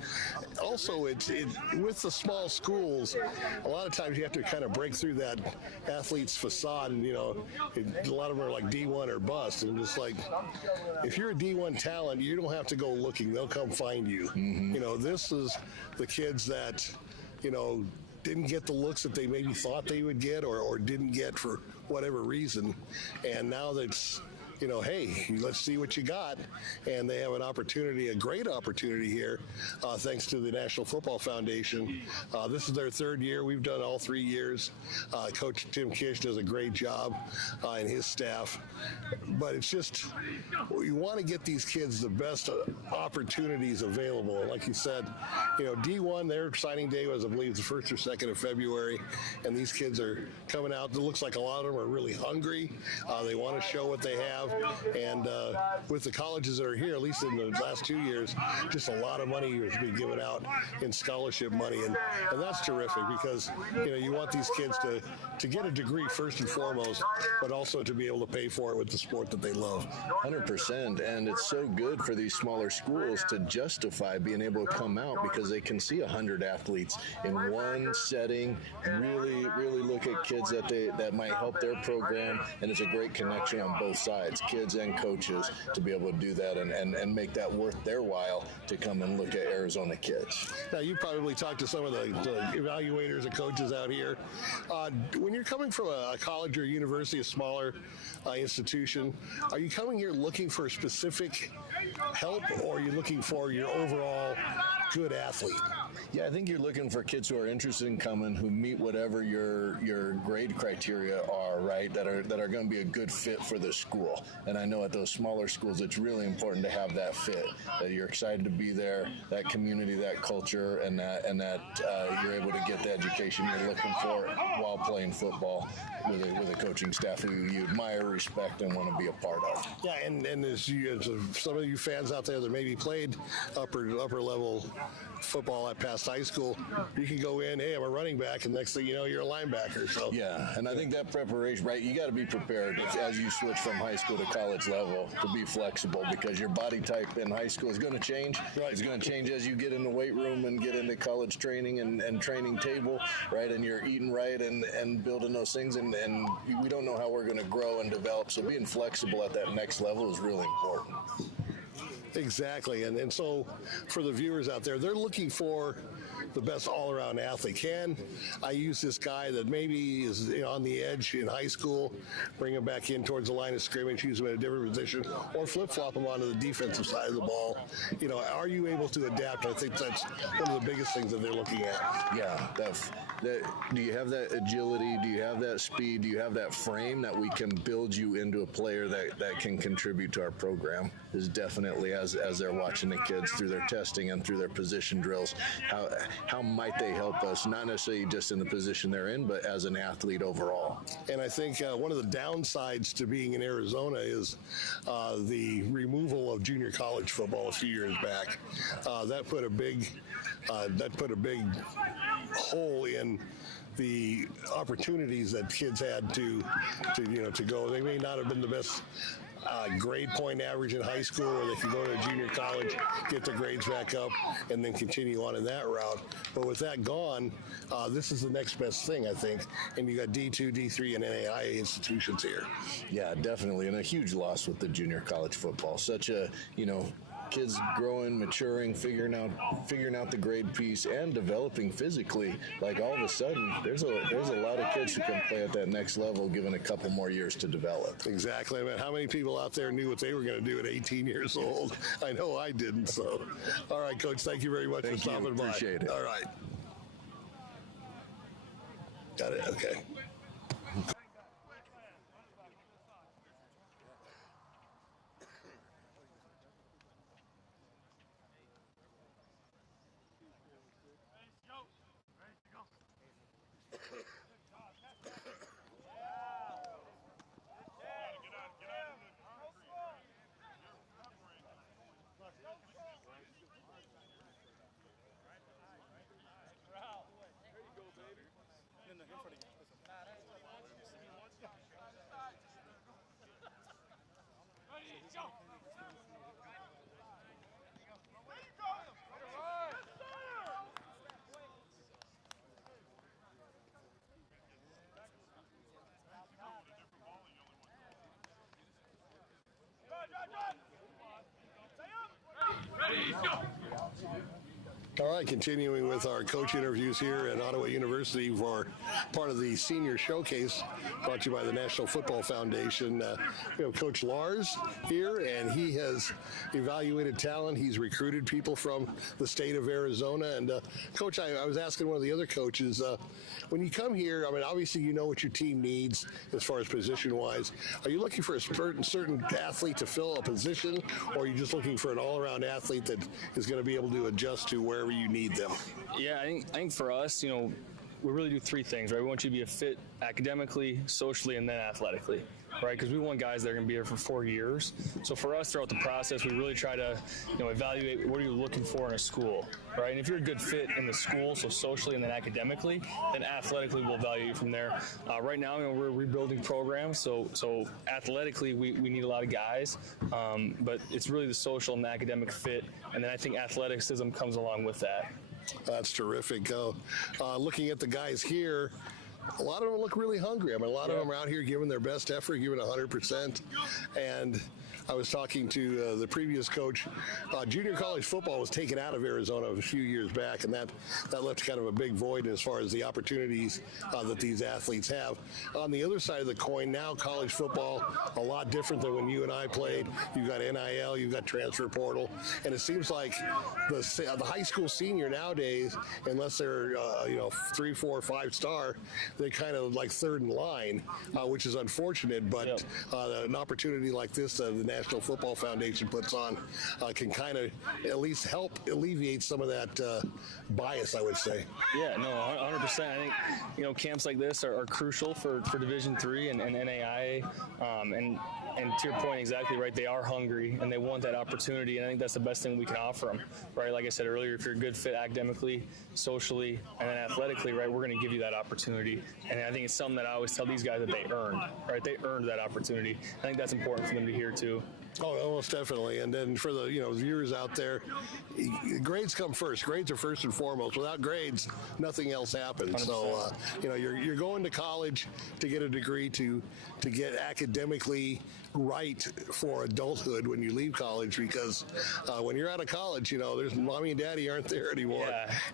Also, with the small schools, a lot of times you have to kind of break through that athlete's facade, and a lot of them are like D1 or bust, and just like, if you're a D1 talent, you don't have to go looking, they'll come find you. This is the kids that didn't get the looks that they maybe thought they would get, or didn't get for whatever reason, and now that's hey, let's see what you got. And they have an opportunity, a great opportunity here, thanks to the National Football Foundation. This is their 3rd year. We've done all 3 years. Coach Tim Kish does a great job, and his staff. But it's just, you want to get these kids the best opportunities available. And like you said, D1, their signing day was, I believe, the 1st or 2nd of February. And these kids are coming out. It looks like a lot of them are really hungry. They want to show what they have. And with the colleges that are here, at least in the last 2 years, just a lot of money is being given out in scholarship money, and that's terrific, because you want these kids to get a degree first and foremost, but also to be able to pay for it with the sport that they love. 100%, and it's so good for these smaller schools to justify being able to come out, because they can see 100 athletes in one setting, really look at kids that might help their program, and it's a great connection on both sides, kids and coaches, to be able to do that and make that worth their while to come and look at Arizona kids. Now, you probably talked to some of the evaluators and coaches out here. When you're coming from a college or university, a smaller institution, are you coming here looking for specific help, or are you looking for your overall good athlete? Yeah, I think you're looking for kids who are interested in coming, who meet whatever your grade criteria are, right, that are going to be a good fit for the school. And I know at those smaller schools, it's really important to have that fit, that you're excited to be there, that community, that culture, and that you're able to get the education you're looking for while playing football with a coaching staff who you admire, respect, and want to be a part of. Yeah, and as some of you fans out there that maybe played upper level football at past high school, you can go in, hey, I'm a running back, and next thing you know, you're a linebacker. So yeah, and I think that preparation, right, you got to be prepared as you switch from high school to college level to be flexible, because your body type in high school is going to change. Right. It's going to change as you get in the weight room and get into college training and training table, right, and you're eating right and building those things, and we don't know how we're going to grow and develop, so being flexible at that next level is really important. Exactly, and so for the viewers out there, they're looking for the best all-around athlete. Can I use this guy that maybe is on the edge in high school, bring him back in towards the line of scrimmage, use him in a different position, or flip-flop him onto the defensive side of the ball? Are you able to adapt? I think that's one of the biggest things that they're looking at. Yeah, do you have that agility? Do you have that speed? Do you have that frame that we can build you into a player that can contribute to our program? Is definitely, as they're watching the kids through their testing and through their position drills, how might they help us, not necessarily just in the position they're in, but as an athlete overall. And I think one of the downsides to being in Arizona is the removal of junior college football a few years back. That put a big hole in the opportunities that kids had to go. They may not have been the best grade point average in high school, or they can go to a junior college, get their grades back up, and then continue on in that route. But with that gone, this is the next best thing, I think. And you got D2, D3, and NAIA institutions here. Yeah, definitely, and a huge loss with the junior college football. Such a, kids growing, maturing, figuring out the grade piece, and developing physically. Like all of a sudden, there's a lot of kids who can play at that next level, given a couple more years to develop. Exactly. I mean, how many people out there knew what they were going to do at 18 years old? I know I didn't. So, all right, Coach, thank you very much for stopping by. Appreciate it. All right. Got it. Okay. All right, continuing with our coach interviews here at Ottawa University for part of the senior showcase brought to you by the National Football Foundation. We have Coach Lars here, and he has evaluated talent. He's recruited people from the state of Arizona. And Coach, I was asking one of the other coaches, when you come here, I mean, obviously you know what your team needs as far as position-wise. Are you looking for a certain athlete to fill a position, or are you just looking for an all-around athlete that is going to be able to adjust to wherever you need them? Yeah, I think for us, we really do three things, right? We want you to be a fit academically, socially, and then athletically, right? Because we want guys that are going to be here for 4 years. So for us, throughout the process, we really try to, evaluate what are you looking for in a school, right? And if you're a good fit in the school, so socially and then academically, then athletically we'll value you from there. Right now, we're rebuilding programs, so athletically we need a lot of guys, but it's really the social and the academic fit, and then I think athleticism comes along with that. That's terrific. Looking at the guys here, a lot of them look really hungry. I mean, a lot of them are out here giving their best effort, giving 100%. And I was talking to the previous coach. Junior college football was taken out of Arizona a few years back, and that left kind of a big void as far as the opportunities that these athletes have. On the other side of the coin, now college football, a lot different than when you and I played. You've got NIL, you've got transfer portal, and it seems like the high school senior nowadays, unless they're 3, 4, 5 star, they're kind of like third in line, which is unfortunate. But an opportunity like this, the National Football Foundation puts on, can kind of at least help alleviate some of that bias, I would say. Yeah, no, 100%. I think camps like this are crucial for Division III and NAIA, and to your point, exactly right. They are hungry and they want that opportunity, and I think that's the best thing we can offer them, right? Like I said earlier, if you're a good fit academically, socially, and then athletically, right, we're going to give you that opportunity. And I think it's something that I always tell these guys that they earned, right? They earned that opportunity. I think that's important for them to hear too. Oh, almost definitely. And then for the viewers out there, grades come first. Grades are first and foremost. Without grades, nothing else happens. 100%. So you're going to college to get a degree to get academically right for adulthood when you leave college, because when you're out of college, there's mommy and daddy aren't there anymore,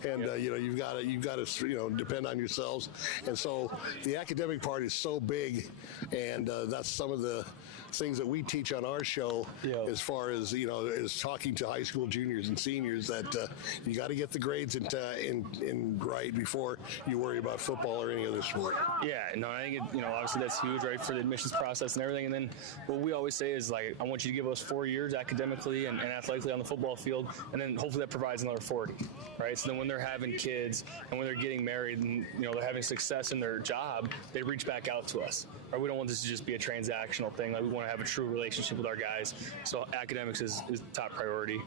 and you've got to depend on yourselves. And so the academic part is so big, and that's some of the things that we teach on our show, as far as is talking to high school juniors and seniors, that you got to get the grades in right before you worry about football or any other sport. Yeah, no, I think obviously that's huge, right, for the admissions process and everything. And then what we always say is, like, I want you to give us 4 years academically and athletically on the football field, and then hopefully that provides another 40, right? So then when they're having kids and when they're getting married and they're having success in their job, they reach back out to us. Right? We don't want this to just be a transactional thing. Like, we want to have a true relationship with our guys. So academics is top priority.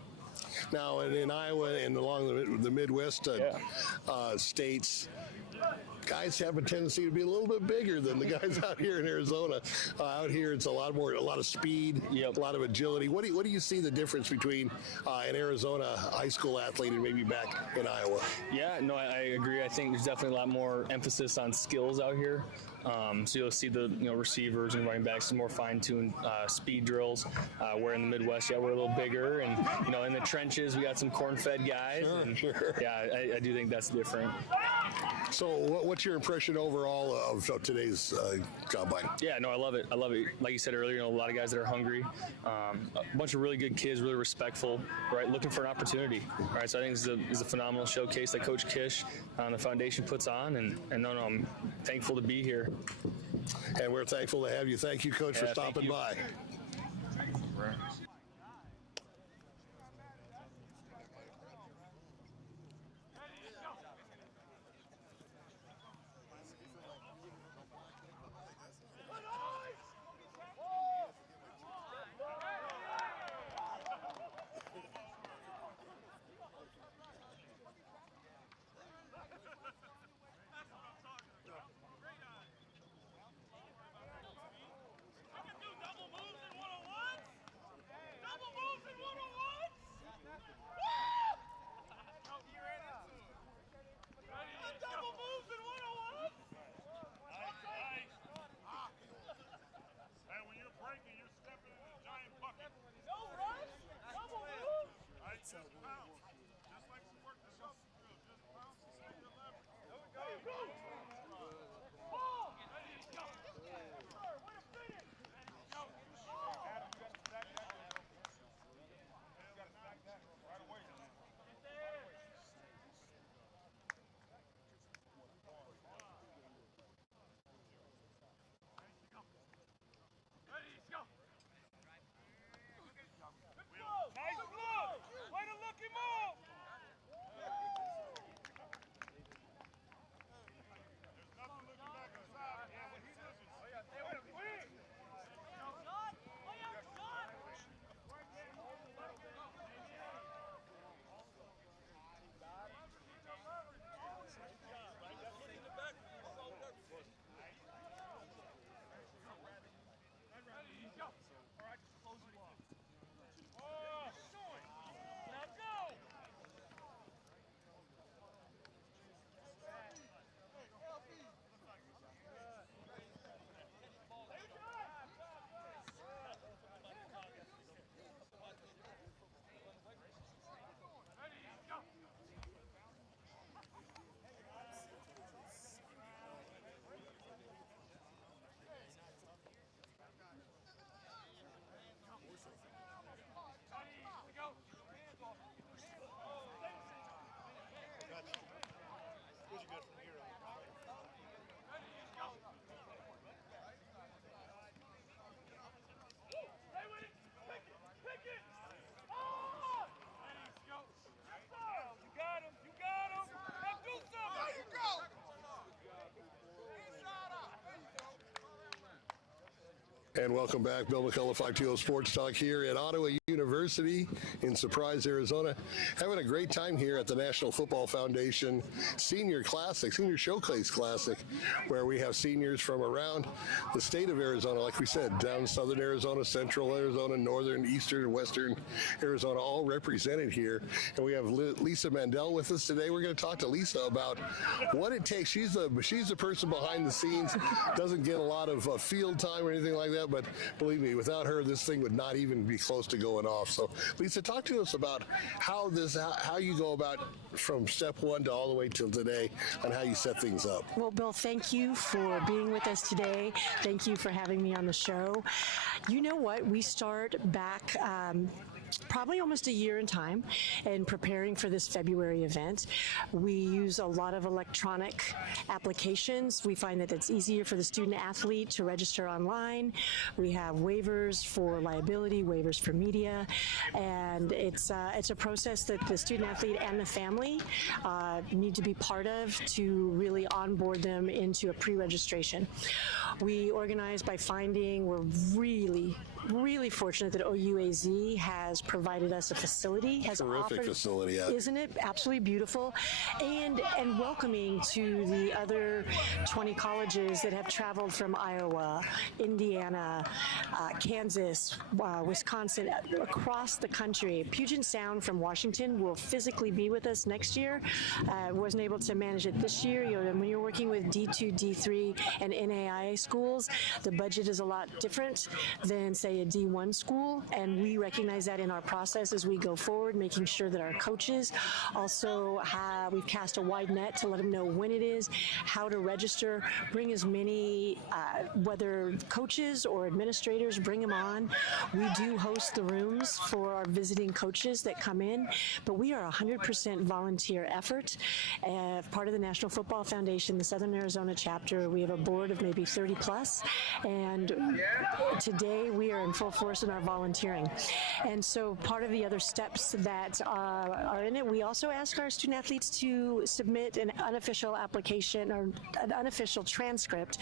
Now, in Iowa and along the Midwest states, guys have a tendency to be a little bit bigger than the guys out here in Arizona. Out here, it's a lot of speed, a lot of agility. What do you see the difference between an Arizona high school athlete and maybe back in Iowa? Yeah, no, I agree. I think there's definitely a lot more emphasis on skills out here. So you'll see the receivers and running backs some more fine-tuned speed drills. Where in the Midwest, we're a little bigger, and in the trenches we got some corn-fed guys. Sure. Yeah, I do think that's different. So, what's your impression overall of today's combine? Yeah, no, I love it. Like you said earlier, a lot of guys that are hungry, a bunch of really good kids, really respectful, right? Looking for an opportunity, right? So I think this is a phenomenal showcase that Coach Kish on the foundation puts on, and I'm thankful to be here. And we're thankful to have you. Thank you, Coach, for stopping by. Right. And welcome back. Bill McCullough, 520 Sports Talk here at Ottawa University in Surprise, Arizona. Having a great time here at the National Football Foundation Senior Showcase Classic, where we have seniors from around the state of Arizona, like we said, down southern Arizona, central Arizona, northern, eastern, and western Arizona, all represented here. And we have Lisa Mandel with us today. We're going to talk to Lisa about what it takes. She's the person behind the scenes, doesn't get a lot of field time or anything like that. But believe me, without her, this thing would not even be close to going off. So, Lisa, talk to us about how you go about from step one to all the way till today, and how you set things up. Well, Bill, thank you for being with us today. Thank you for having me on the show. You know what? We start back probably almost a year in time in preparing for this February event. We use a lot of electronic applications. We find that it's easier for the student athlete to register online. We have waivers for liability, waivers for media, and it's a process that the student athlete and the family need to be part of to really onboard them into a pre-registration. We organize by finding, we're really fortunate that OUAZ has has provided us a facility, has Terrific offered, facility, yeah. isn't it absolutely beautiful, and welcoming to the other 20 colleges that have traveled from Iowa, Indiana, Kansas, Wisconsin, across the country. Puget Sound from Washington will physically be with us next year. Wasn't able to manage it this year. When you're working with D2, D3, and NAIA schools, the budget is a lot different than, say, a D1 school, and we recognize that in our process as we go forward, making sure that our coaches also we've cast a wide net to let them know when it is, how to register, bring as many, whether coaches or administrators, bring them on. We do host the rooms for our visiting coaches that come in, but we are a 100% volunteer effort. Part of the National Football Foundation, the Southern Arizona chapter, we have a board of maybe 30 plus, and today we are in full force in our volunteering. And so part of the other steps that are in it, we also ask our student athletes to submit an unofficial application or an unofficial transcript,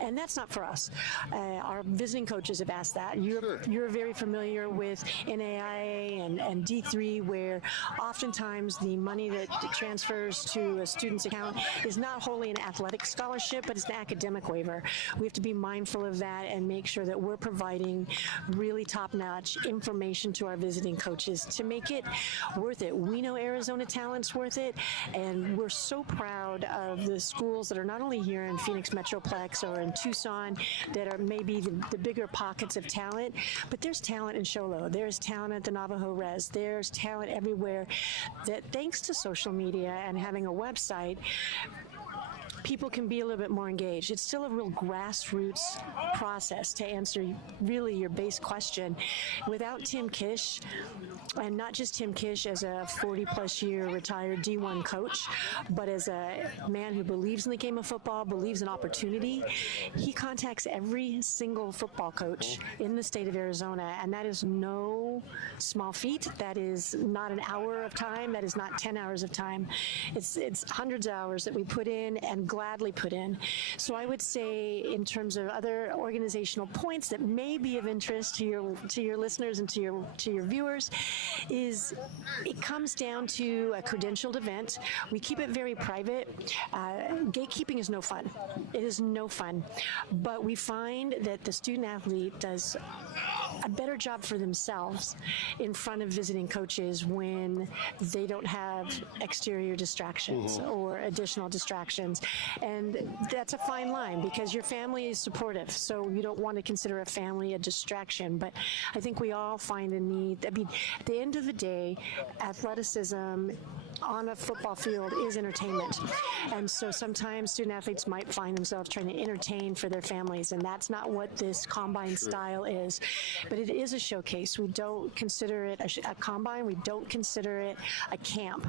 and that's not for us. Our visiting coaches have asked that. You're very familiar with NAIA and D3, where oftentimes the money that transfers to a student's account is not wholly an athletic scholarship, but it's an academic waiver. We have to be mindful of that and make sure that we're providing really top-notch information to our visiting coaches to make it worth it. We know Arizona talent's worth it, and we're so proud of the schools that are not only here in Phoenix Metroplex or in Tucson that are maybe the bigger pockets of talent, but there's talent in Show Low. There's talent at the Navajo Res. There's talent everywhere that, thanks to social media and having a website, people can be a little bit more engaged. It's still a real grassroots process to answer really your base question. Without Tim Kish, and not just Tim Kish as a 40-plus year retired D1 coach, but as a man who believes in the game of football, believes in opportunity, he contacts every single football coach in the state of Arizona, and that is no small feat. That is not an hour of time. That is not 10 hours of time. It's hundreds of hours that we put in and gladly put in. So I would say, in terms of other organizational points that may be of interest to your listeners and to your viewers, is it comes down to a credentialed event. We keep it very private. Gatekeeping is no fun. It is no fun. But we find that the student athlete does a better job for themselves in front of visiting coaches when they don't have exterior distractions or additional distractions. And that's a fine line, because your family is supportive, so you don't want to consider a family a distraction. But I think we all find a need. I mean, at the end of the day, athleticism on a football field is entertainment. And so sometimes student athletes might find themselves trying to entertain for their families, and that's not what this combine style is. But it is a showcase. We don't consider it a combine. We don't consider it a camp,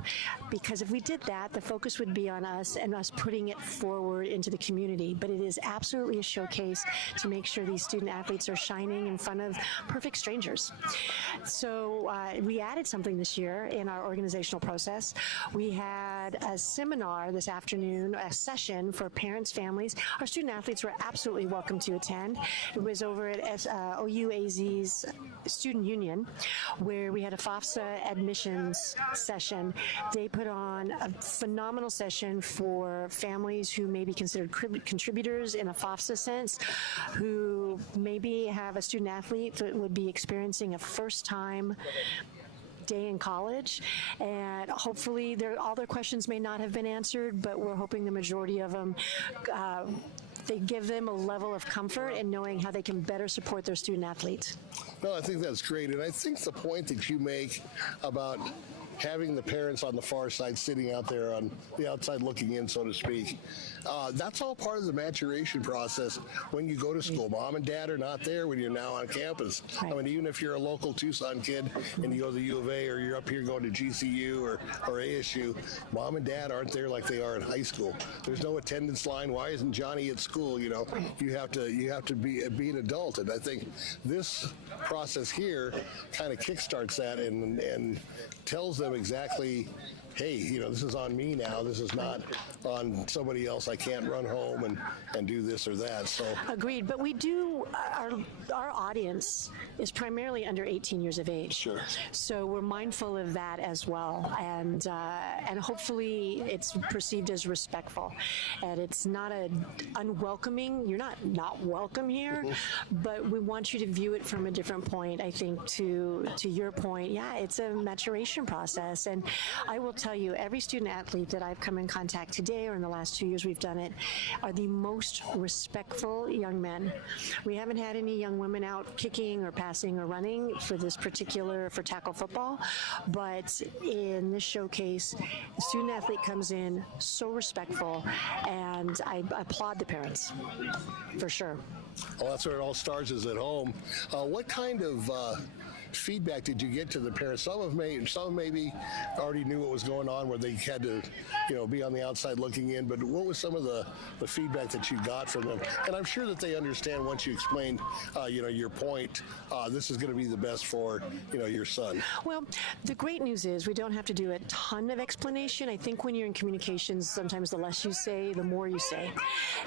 because if we did that, the focus would be on us and us putting it forward into the community. But it is absolutely a showcase to make sure these student athletes are shining in front of perfect strangers. So we added something this year in our organizational process. We had a seminar this afternoon, a session for parents, families. Our student athletes were absolutely welcome to attend. It was over at OUAZ's Student Union, where we had a FAFSA admissions session. They put on a phenomenal session for families who may be considered contributors in a FAFSA sense, who maybe have a student athlete that would be experiencing a first-time day in college, and hopefully all their questions may not have been answered, but we're hoping the majority of them they give them a level of comfort in knowing how they can better support their student athletes. No, I think that's great, and I think the point that you make about having the parents on the far side sitting out there on the outside looking in, so to speak, that's all part of the maturation process when you go to school. Mom and dad are not there when you're now on campus. I mean, even if you're a local Tucson kid and you go to the U of A, or you're up here going to GCU or ASU, mom and dad aren't there like they are in high school. There's no attendance line. Why isn't Johnny at school? You know, you have to be an adult, and I think this process here kind of kickstarts that and tells them exactly hey, this is on me now. This is not on somebody else. I can't run home and do this or that. So agreed. But we do, our audience is primarily under 18 years of age. Sure. So we're mindful of that as well. And hopefully it's perceived as respectful. And it's not unwelcoming. You're not welcome here, but we want you to view it from a different point. I think to your point, yeah, it's a maturation process. And I will tell you, every student athlete that I've come in contact today or in the last 2 years we've done it are the most respectful young men. We haven't had any young women out kicking or passing or running for tackle football, but in this showcase, the student athlete comes in so respectful, and I applaud the parents, for sure. Well, that's where it all starts, is at home. What kind of feedback did you get to the parents? Some maybe already knew what was going on, where they had to, be on the outside looking in. But what was some of the feedback that you got from them? And I'm sure that they understand once you explained, your point. This is going to be the best for, your son. Well, the great news is we don't have to do a ton of explanation. I think when you're in communications, sometimes the less you say, the more you say.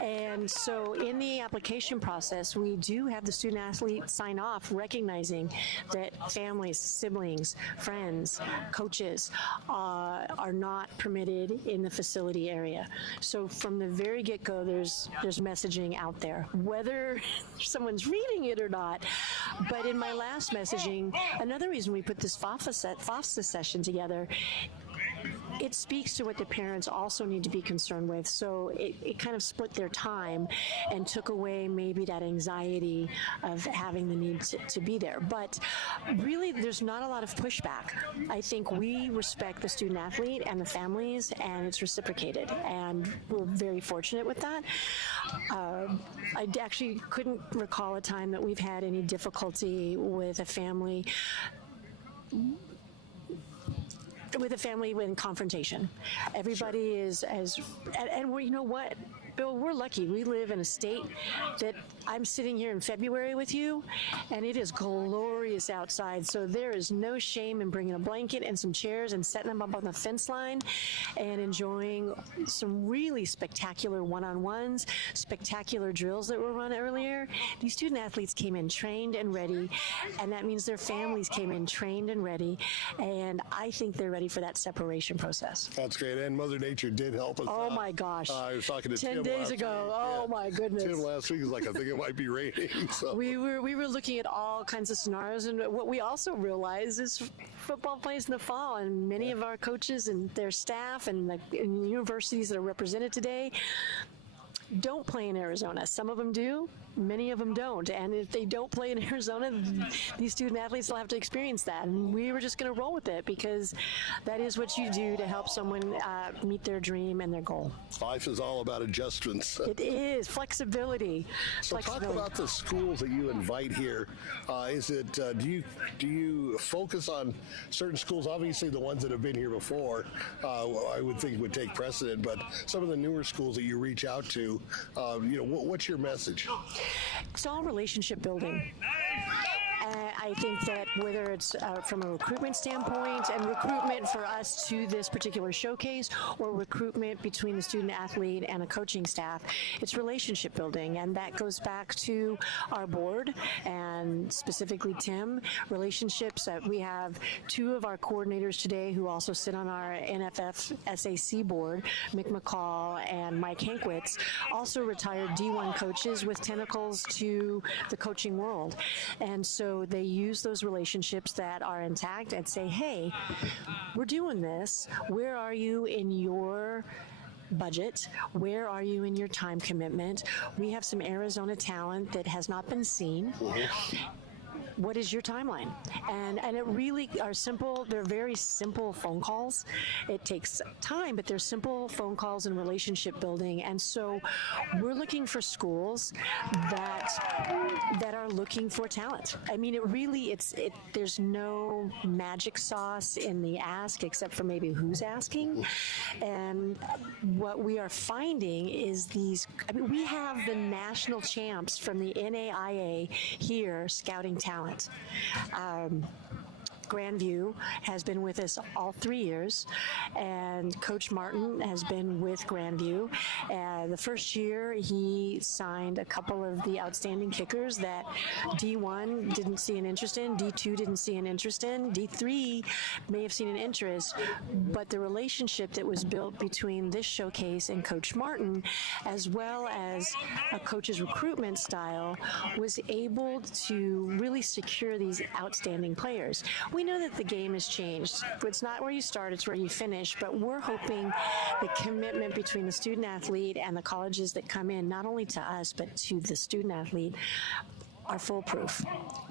And so in the application process, we do have the student athlete sign off recognizing that families, siblings, friends, coaches are not permitted in the facility area. So from the very get-go, there's messaging out there, whether someone's reading it or not. But in my last messaging, another reason we put this FAFSA session together, it speaks to what the parents also need to be concerned with. So it kind of split their time and took away maybe that anxiety of having the need to be there. But really, there's not a lot of pushback. I think we respect the student athlete and the families, and it's reciprocated. And we're very fortunate with that. I actually couldn't recall a time that we've had any difficulty with a family in confrontation. Everybody is and you know what, Bill, we're lucky. We live in a state that I'm sitting here in February with you, and it is glorious outside. So there is no shame in bringing a blanket and some chairs and setting them up on the fence line and enjoying some really spectacular one-on-ones, spectacular drills that were run earlier. These student athletes came in trained and ready, and that means their families came in trained and ready, and I think they're ready for that separation process. That's great, and Mother Nature did help us. Oh my gosh. I was talking to 10 Tim days ago. Oh my goodness. Tim last week was like, I think it might be raining. So. We were looking at all kinds of scenarios, and what we also realized is football plays in the fall, and many of our coaches and their staff and the universities that are represented today don't play in Arizona. Some of them do, many of them don't. And if they don't play in Arizona, these student athletes will have to experience that. And we were just going to roll with it, because that is what you do to help someone meet their dream and their goal. Life is all about adjustments. It is. Flexibility. So talk about the schools that you invite here. Is it, do you focus on certain schools? Obviously the ones that have been here before, I would think would take precedent, but some of the newer schools that you reach out to, what's your message? It's all relationship building. I think that whether it's from a recruitment standpoint, and recruitment for us to this particular showcase, or recruitment between the student athlete and a coaching staff, it's relationship building. And that goes back to our board, and specifically Tim. Relationships, we have two of our coordinators today who also sit on our NFF SAC board, Mick McCall and Mike Hankwitz, also retired D1 coaches with tentacles to the coaching world. And so they use those relationships that are intact and say, hey, we're doing this. Where are you in your budget? Where are you in your time commitment? We have some Arizona talent that has not been seen. What is your timeline? And it really are simple. They're very simple phone calls. It takes time, but they're simple phone calls and relationship building. And so we're looking for schools that are looking for talent. I mean, there's no magic sauce in the ask, except for maybe who's asking. And what we are finding is we have the national champs from the NAIA here scouting talent. Grandview has been with us all 3 years, and Coach Martin has been with Grandview. The first year, he signed a couple of the outstanding kickers that D1 didn't see an interest in, D2 didn't see an interest in, D3 may have seen an interest, but the relationship that was built between this showcase and Coach Martin, as well as a coach's recruitment style, was able to really secure these outstanding players. We know that the game has changed. It's not where you start, it's where you finish, but we're hoping the commitment between the student athlete and the colleges that come in, not only to us, but to the student athlete, are foolproof.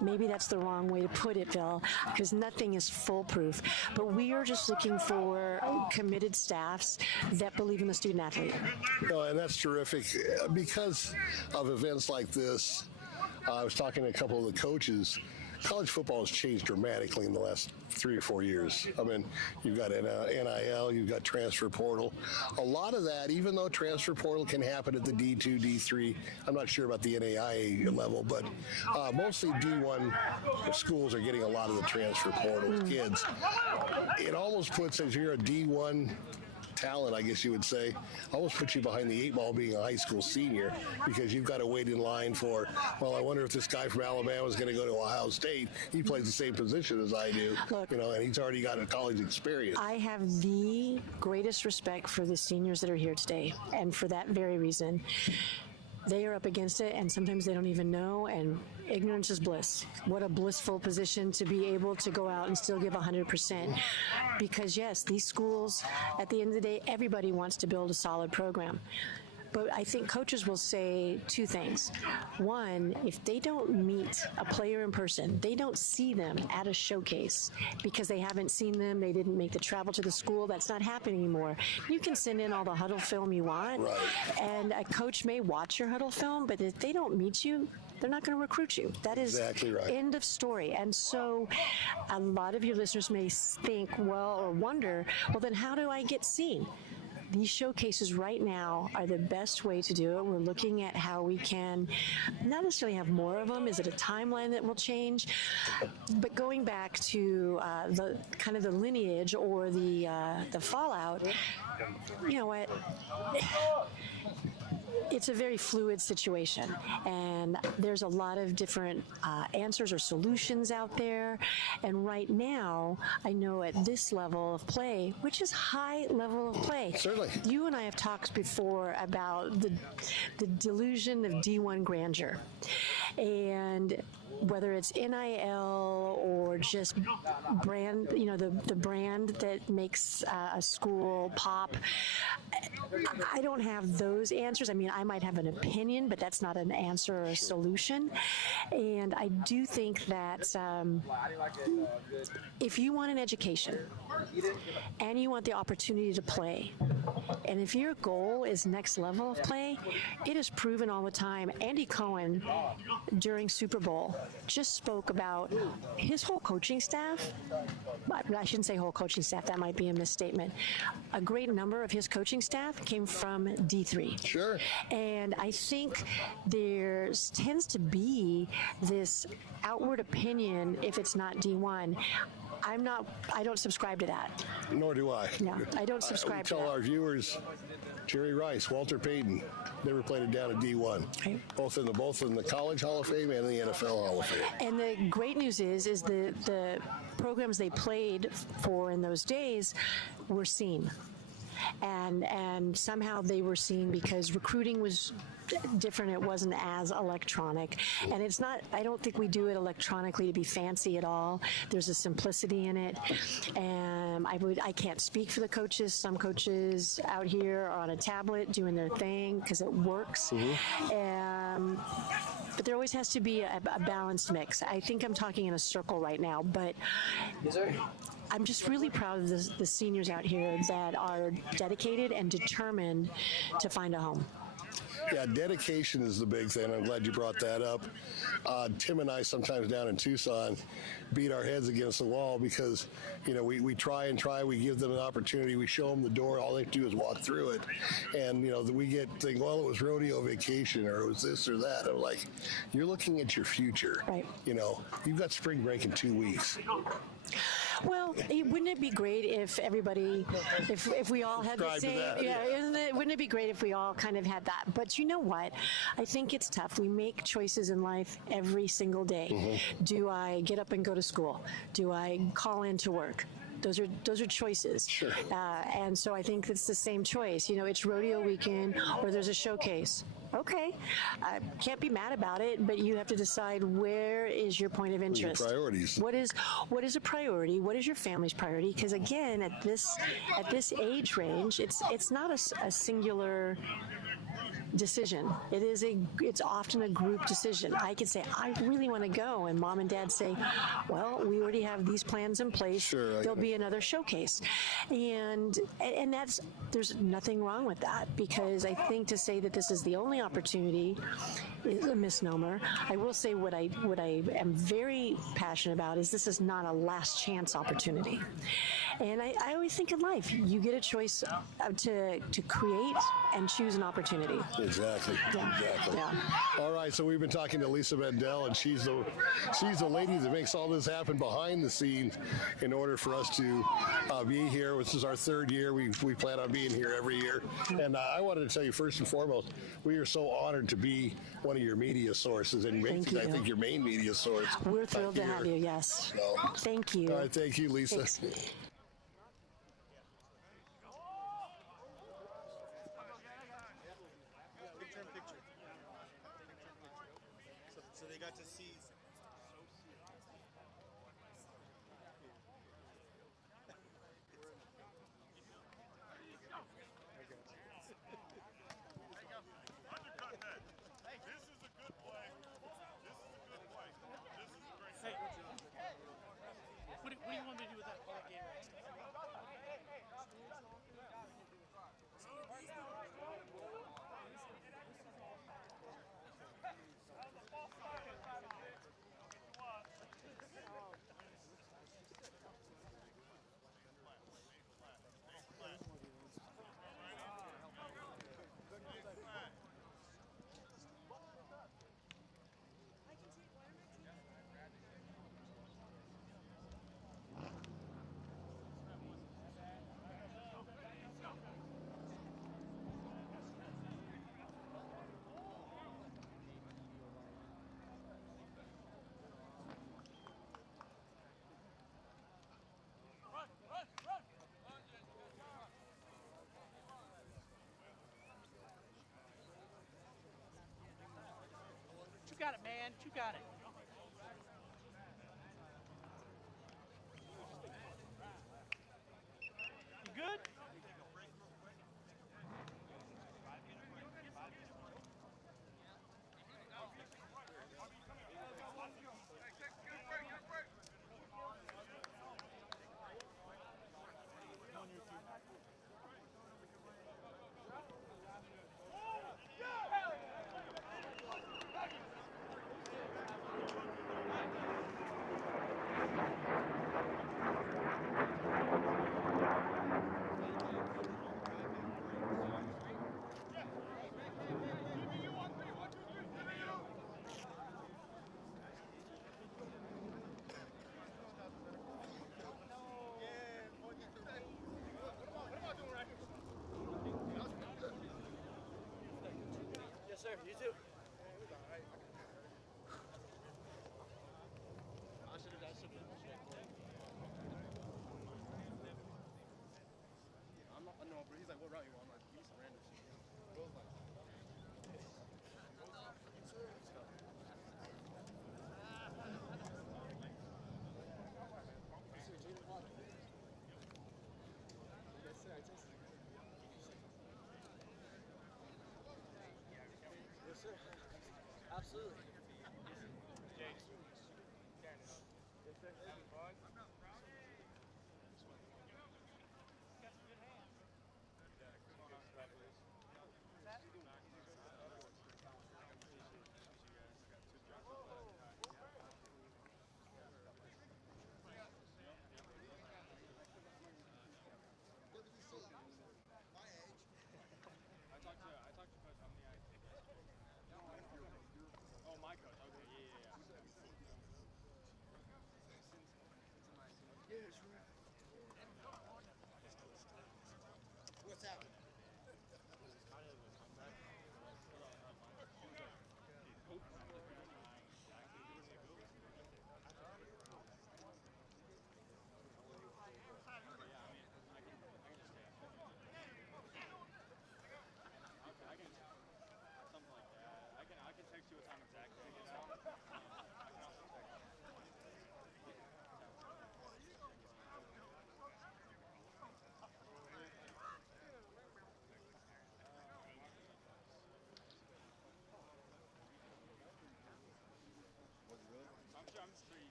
Maybe that's the wrong way to put it, Bill, because nothing is foolproof. But we are just looking for committed staffs that believe in the student athlete. And that's terrific. Because of events like this, I was talking to a couple of the coaches. College football has changed dramatically in the last 3 or 4 years. I mean, you've got NIL, you've got transfer portal. A lot of that, even though transfer portal can happen at the D2, D3, I'm not sure about the NAIA level, but mostly D1 schools are getting a lot of the transfer portal kids. It almost puts, as you're a D1 talent, I guess you would say, almost puts you behind the 8 ball being a high school senior, because you've got to wait in line for, well, I wonder if this guy from Alabama is going to go to Ohio State. He plays the same position as I do. Look, and he's already got a college experience. I have the greatest respect for the seniors that are here today, and for that very reason. They are up against it, and sometimes they don't even know, and ignorance is bliss. What a blissful position to be able to go out and still give 100%. Because yes, these schools, at the end of the day, everybody wants to build a solid program. But I think coaches will say 2 things. One, if they don't meet a player in person, they don't see them at a showcase because they haven't seen them, they didn't make the travel to the school, that's not happening anymore. You can send in all the huddle film you want, and a coach may watch your huddle film, but if they don't meet you, they're not going to recruit you. That is exactly right. End of story. And so a lot of your listeners may think, well, or wonder, well, then how do I get seen? These showcases right now are the best way to do it. We're looking at how we can not necessarily have more of them. Is it a timeline that will change? But going back to the kind of the lineage or the fallout, you know what? It's a very fluid situation, and there's a lot of different answers or solutions out there. And right now, I know at this level of play, which is high level of play. Certainly. You and I have talked before about the delusion of D1 grandeur. And whether it's NIL or just brand, the brand that makes a school pop, I don't have those answers. I mean, I might have an opinion, but that's not an answer or a solution. And I do think that if you want an education and you want the opportunity to play, and if your goal is next level of play, it is proven all the time. Andy Cohen, during Super Bowl, just spoke about his whole coaching staff. I shouldn't say whole coaching staff, that might be a misstatement. A great number of his coaching staff came from D3. Sure. And I think there tends to be this outward opinion if it's not D1. I don't subscribe to that. Nor do I. No, I don't subscribe to that. We tell our viewers, Jerry Rice, Walter Payton, never played it down at D1. Right. Both in the College Hall of Fame and the NFL Hall of Fame. And the great news is the programs they played for in those days were seen. And somehow they were seen because recruiting was different. It wasn't as electronic, and it's not, I don't think we do it electronically to be fancy at all. There's a simplicity in it, and I can't speak for the coaches. Some coaches out here are on a tablet doing their thing because it works. But there always has to be a balanced mix. I think I'm talking in a circle right now, but I'm just really proud of the seniors out here that are dedicated and determined to find a home. Yeah, dedication is the big thing. I'm glad you brought that up. Tim and I sometimes down in Tucson beat our heads against the wall because, we try and try. We give them an opportunity. We show them the door. All they have to do is walk through it. And, we get think, well, it was rodeo vacation or it was this or that. I'm like, you're looking at your future. Right. You've got spring break in 2 weeks. Well, wouldn't it be great if everybody, if we all had the Subscribe to same, that, yeah. wouldn't it be great if we all kind of had that? But you know what? I think it's tough. We make choices in life every single day. Mm-hmm. Do I get up and go to school? Do I call in to work? Those are choices. Sure. And so I think it's the same choice. It's rodeo weekend or there's a showcase. Okay, I can't be mad about it, but you have to decide where is your point of interest. Your priorities. What is a priority? What is your family's priority? Because again, at this age range, it's not a singular decision. It's often a group decision. I could say, I really want to go, and mom and dad say, well, we already have these plans in place. Sure, there'll be another showcase. And there's nothing wrong with that, because I think to say that this is the only opportunity is a misnomer. I will say what I am very passionate about is this is not a last chance opportunity. And I always think in life, you get a choice to create and choose an opportunity. Exactly. Yeah. Exactly. Yeah. All right, so we've been talking to Lisa Mandel, and she's the lady that makes all this happen behind the scenes in order for us to be here. This is our third year. We plan on being here every year. And I wanted to tell you, first and foremost, we are so honored to be one of your media sources, and I think your main media source. We're thrilled to have you, yes. So, thank you. All right, thank you, Lisa. Thanks. So they got to see. What do you want me to do with that game? You got it, man. You got it. You good? Yes, sir. You too. I'm not, no, but he's like, what route you want? I'm like, give me some random shit. Yes, sir. Absolutely.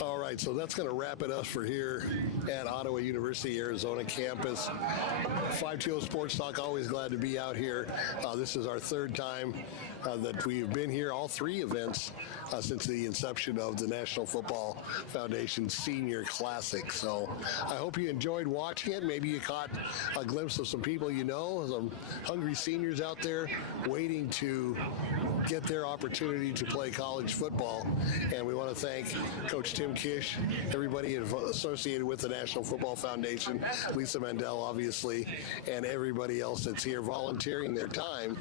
All right, so that's going to wrap it up for here at Ottawa University, Arizona campus. 520 Sports Talk, always glad to be out here. This is our third time that we've been here, all three events since the inception of the National Football Foundation Senior Classic. So I hope you enjoyed watching it. Maybe you caught a glimpse of some people you know, some hungry seniors out there waiting to get their opportunity to play college football. And we want to thank Coach Tim Kish, everybody associated with the National Football Foundation, Lisa Mandel, obviously, and everybody else that's here volunteering their time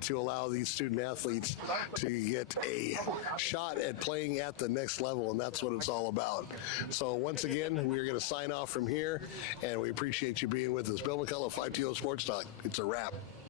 to allow these student athletes to get a shot at playing at the next level, and that's what it's all about. So once again, we're going to sign off from here, and we appreciate you being with us. Bill McCullough, 520 Sports Talk. It's a wrap.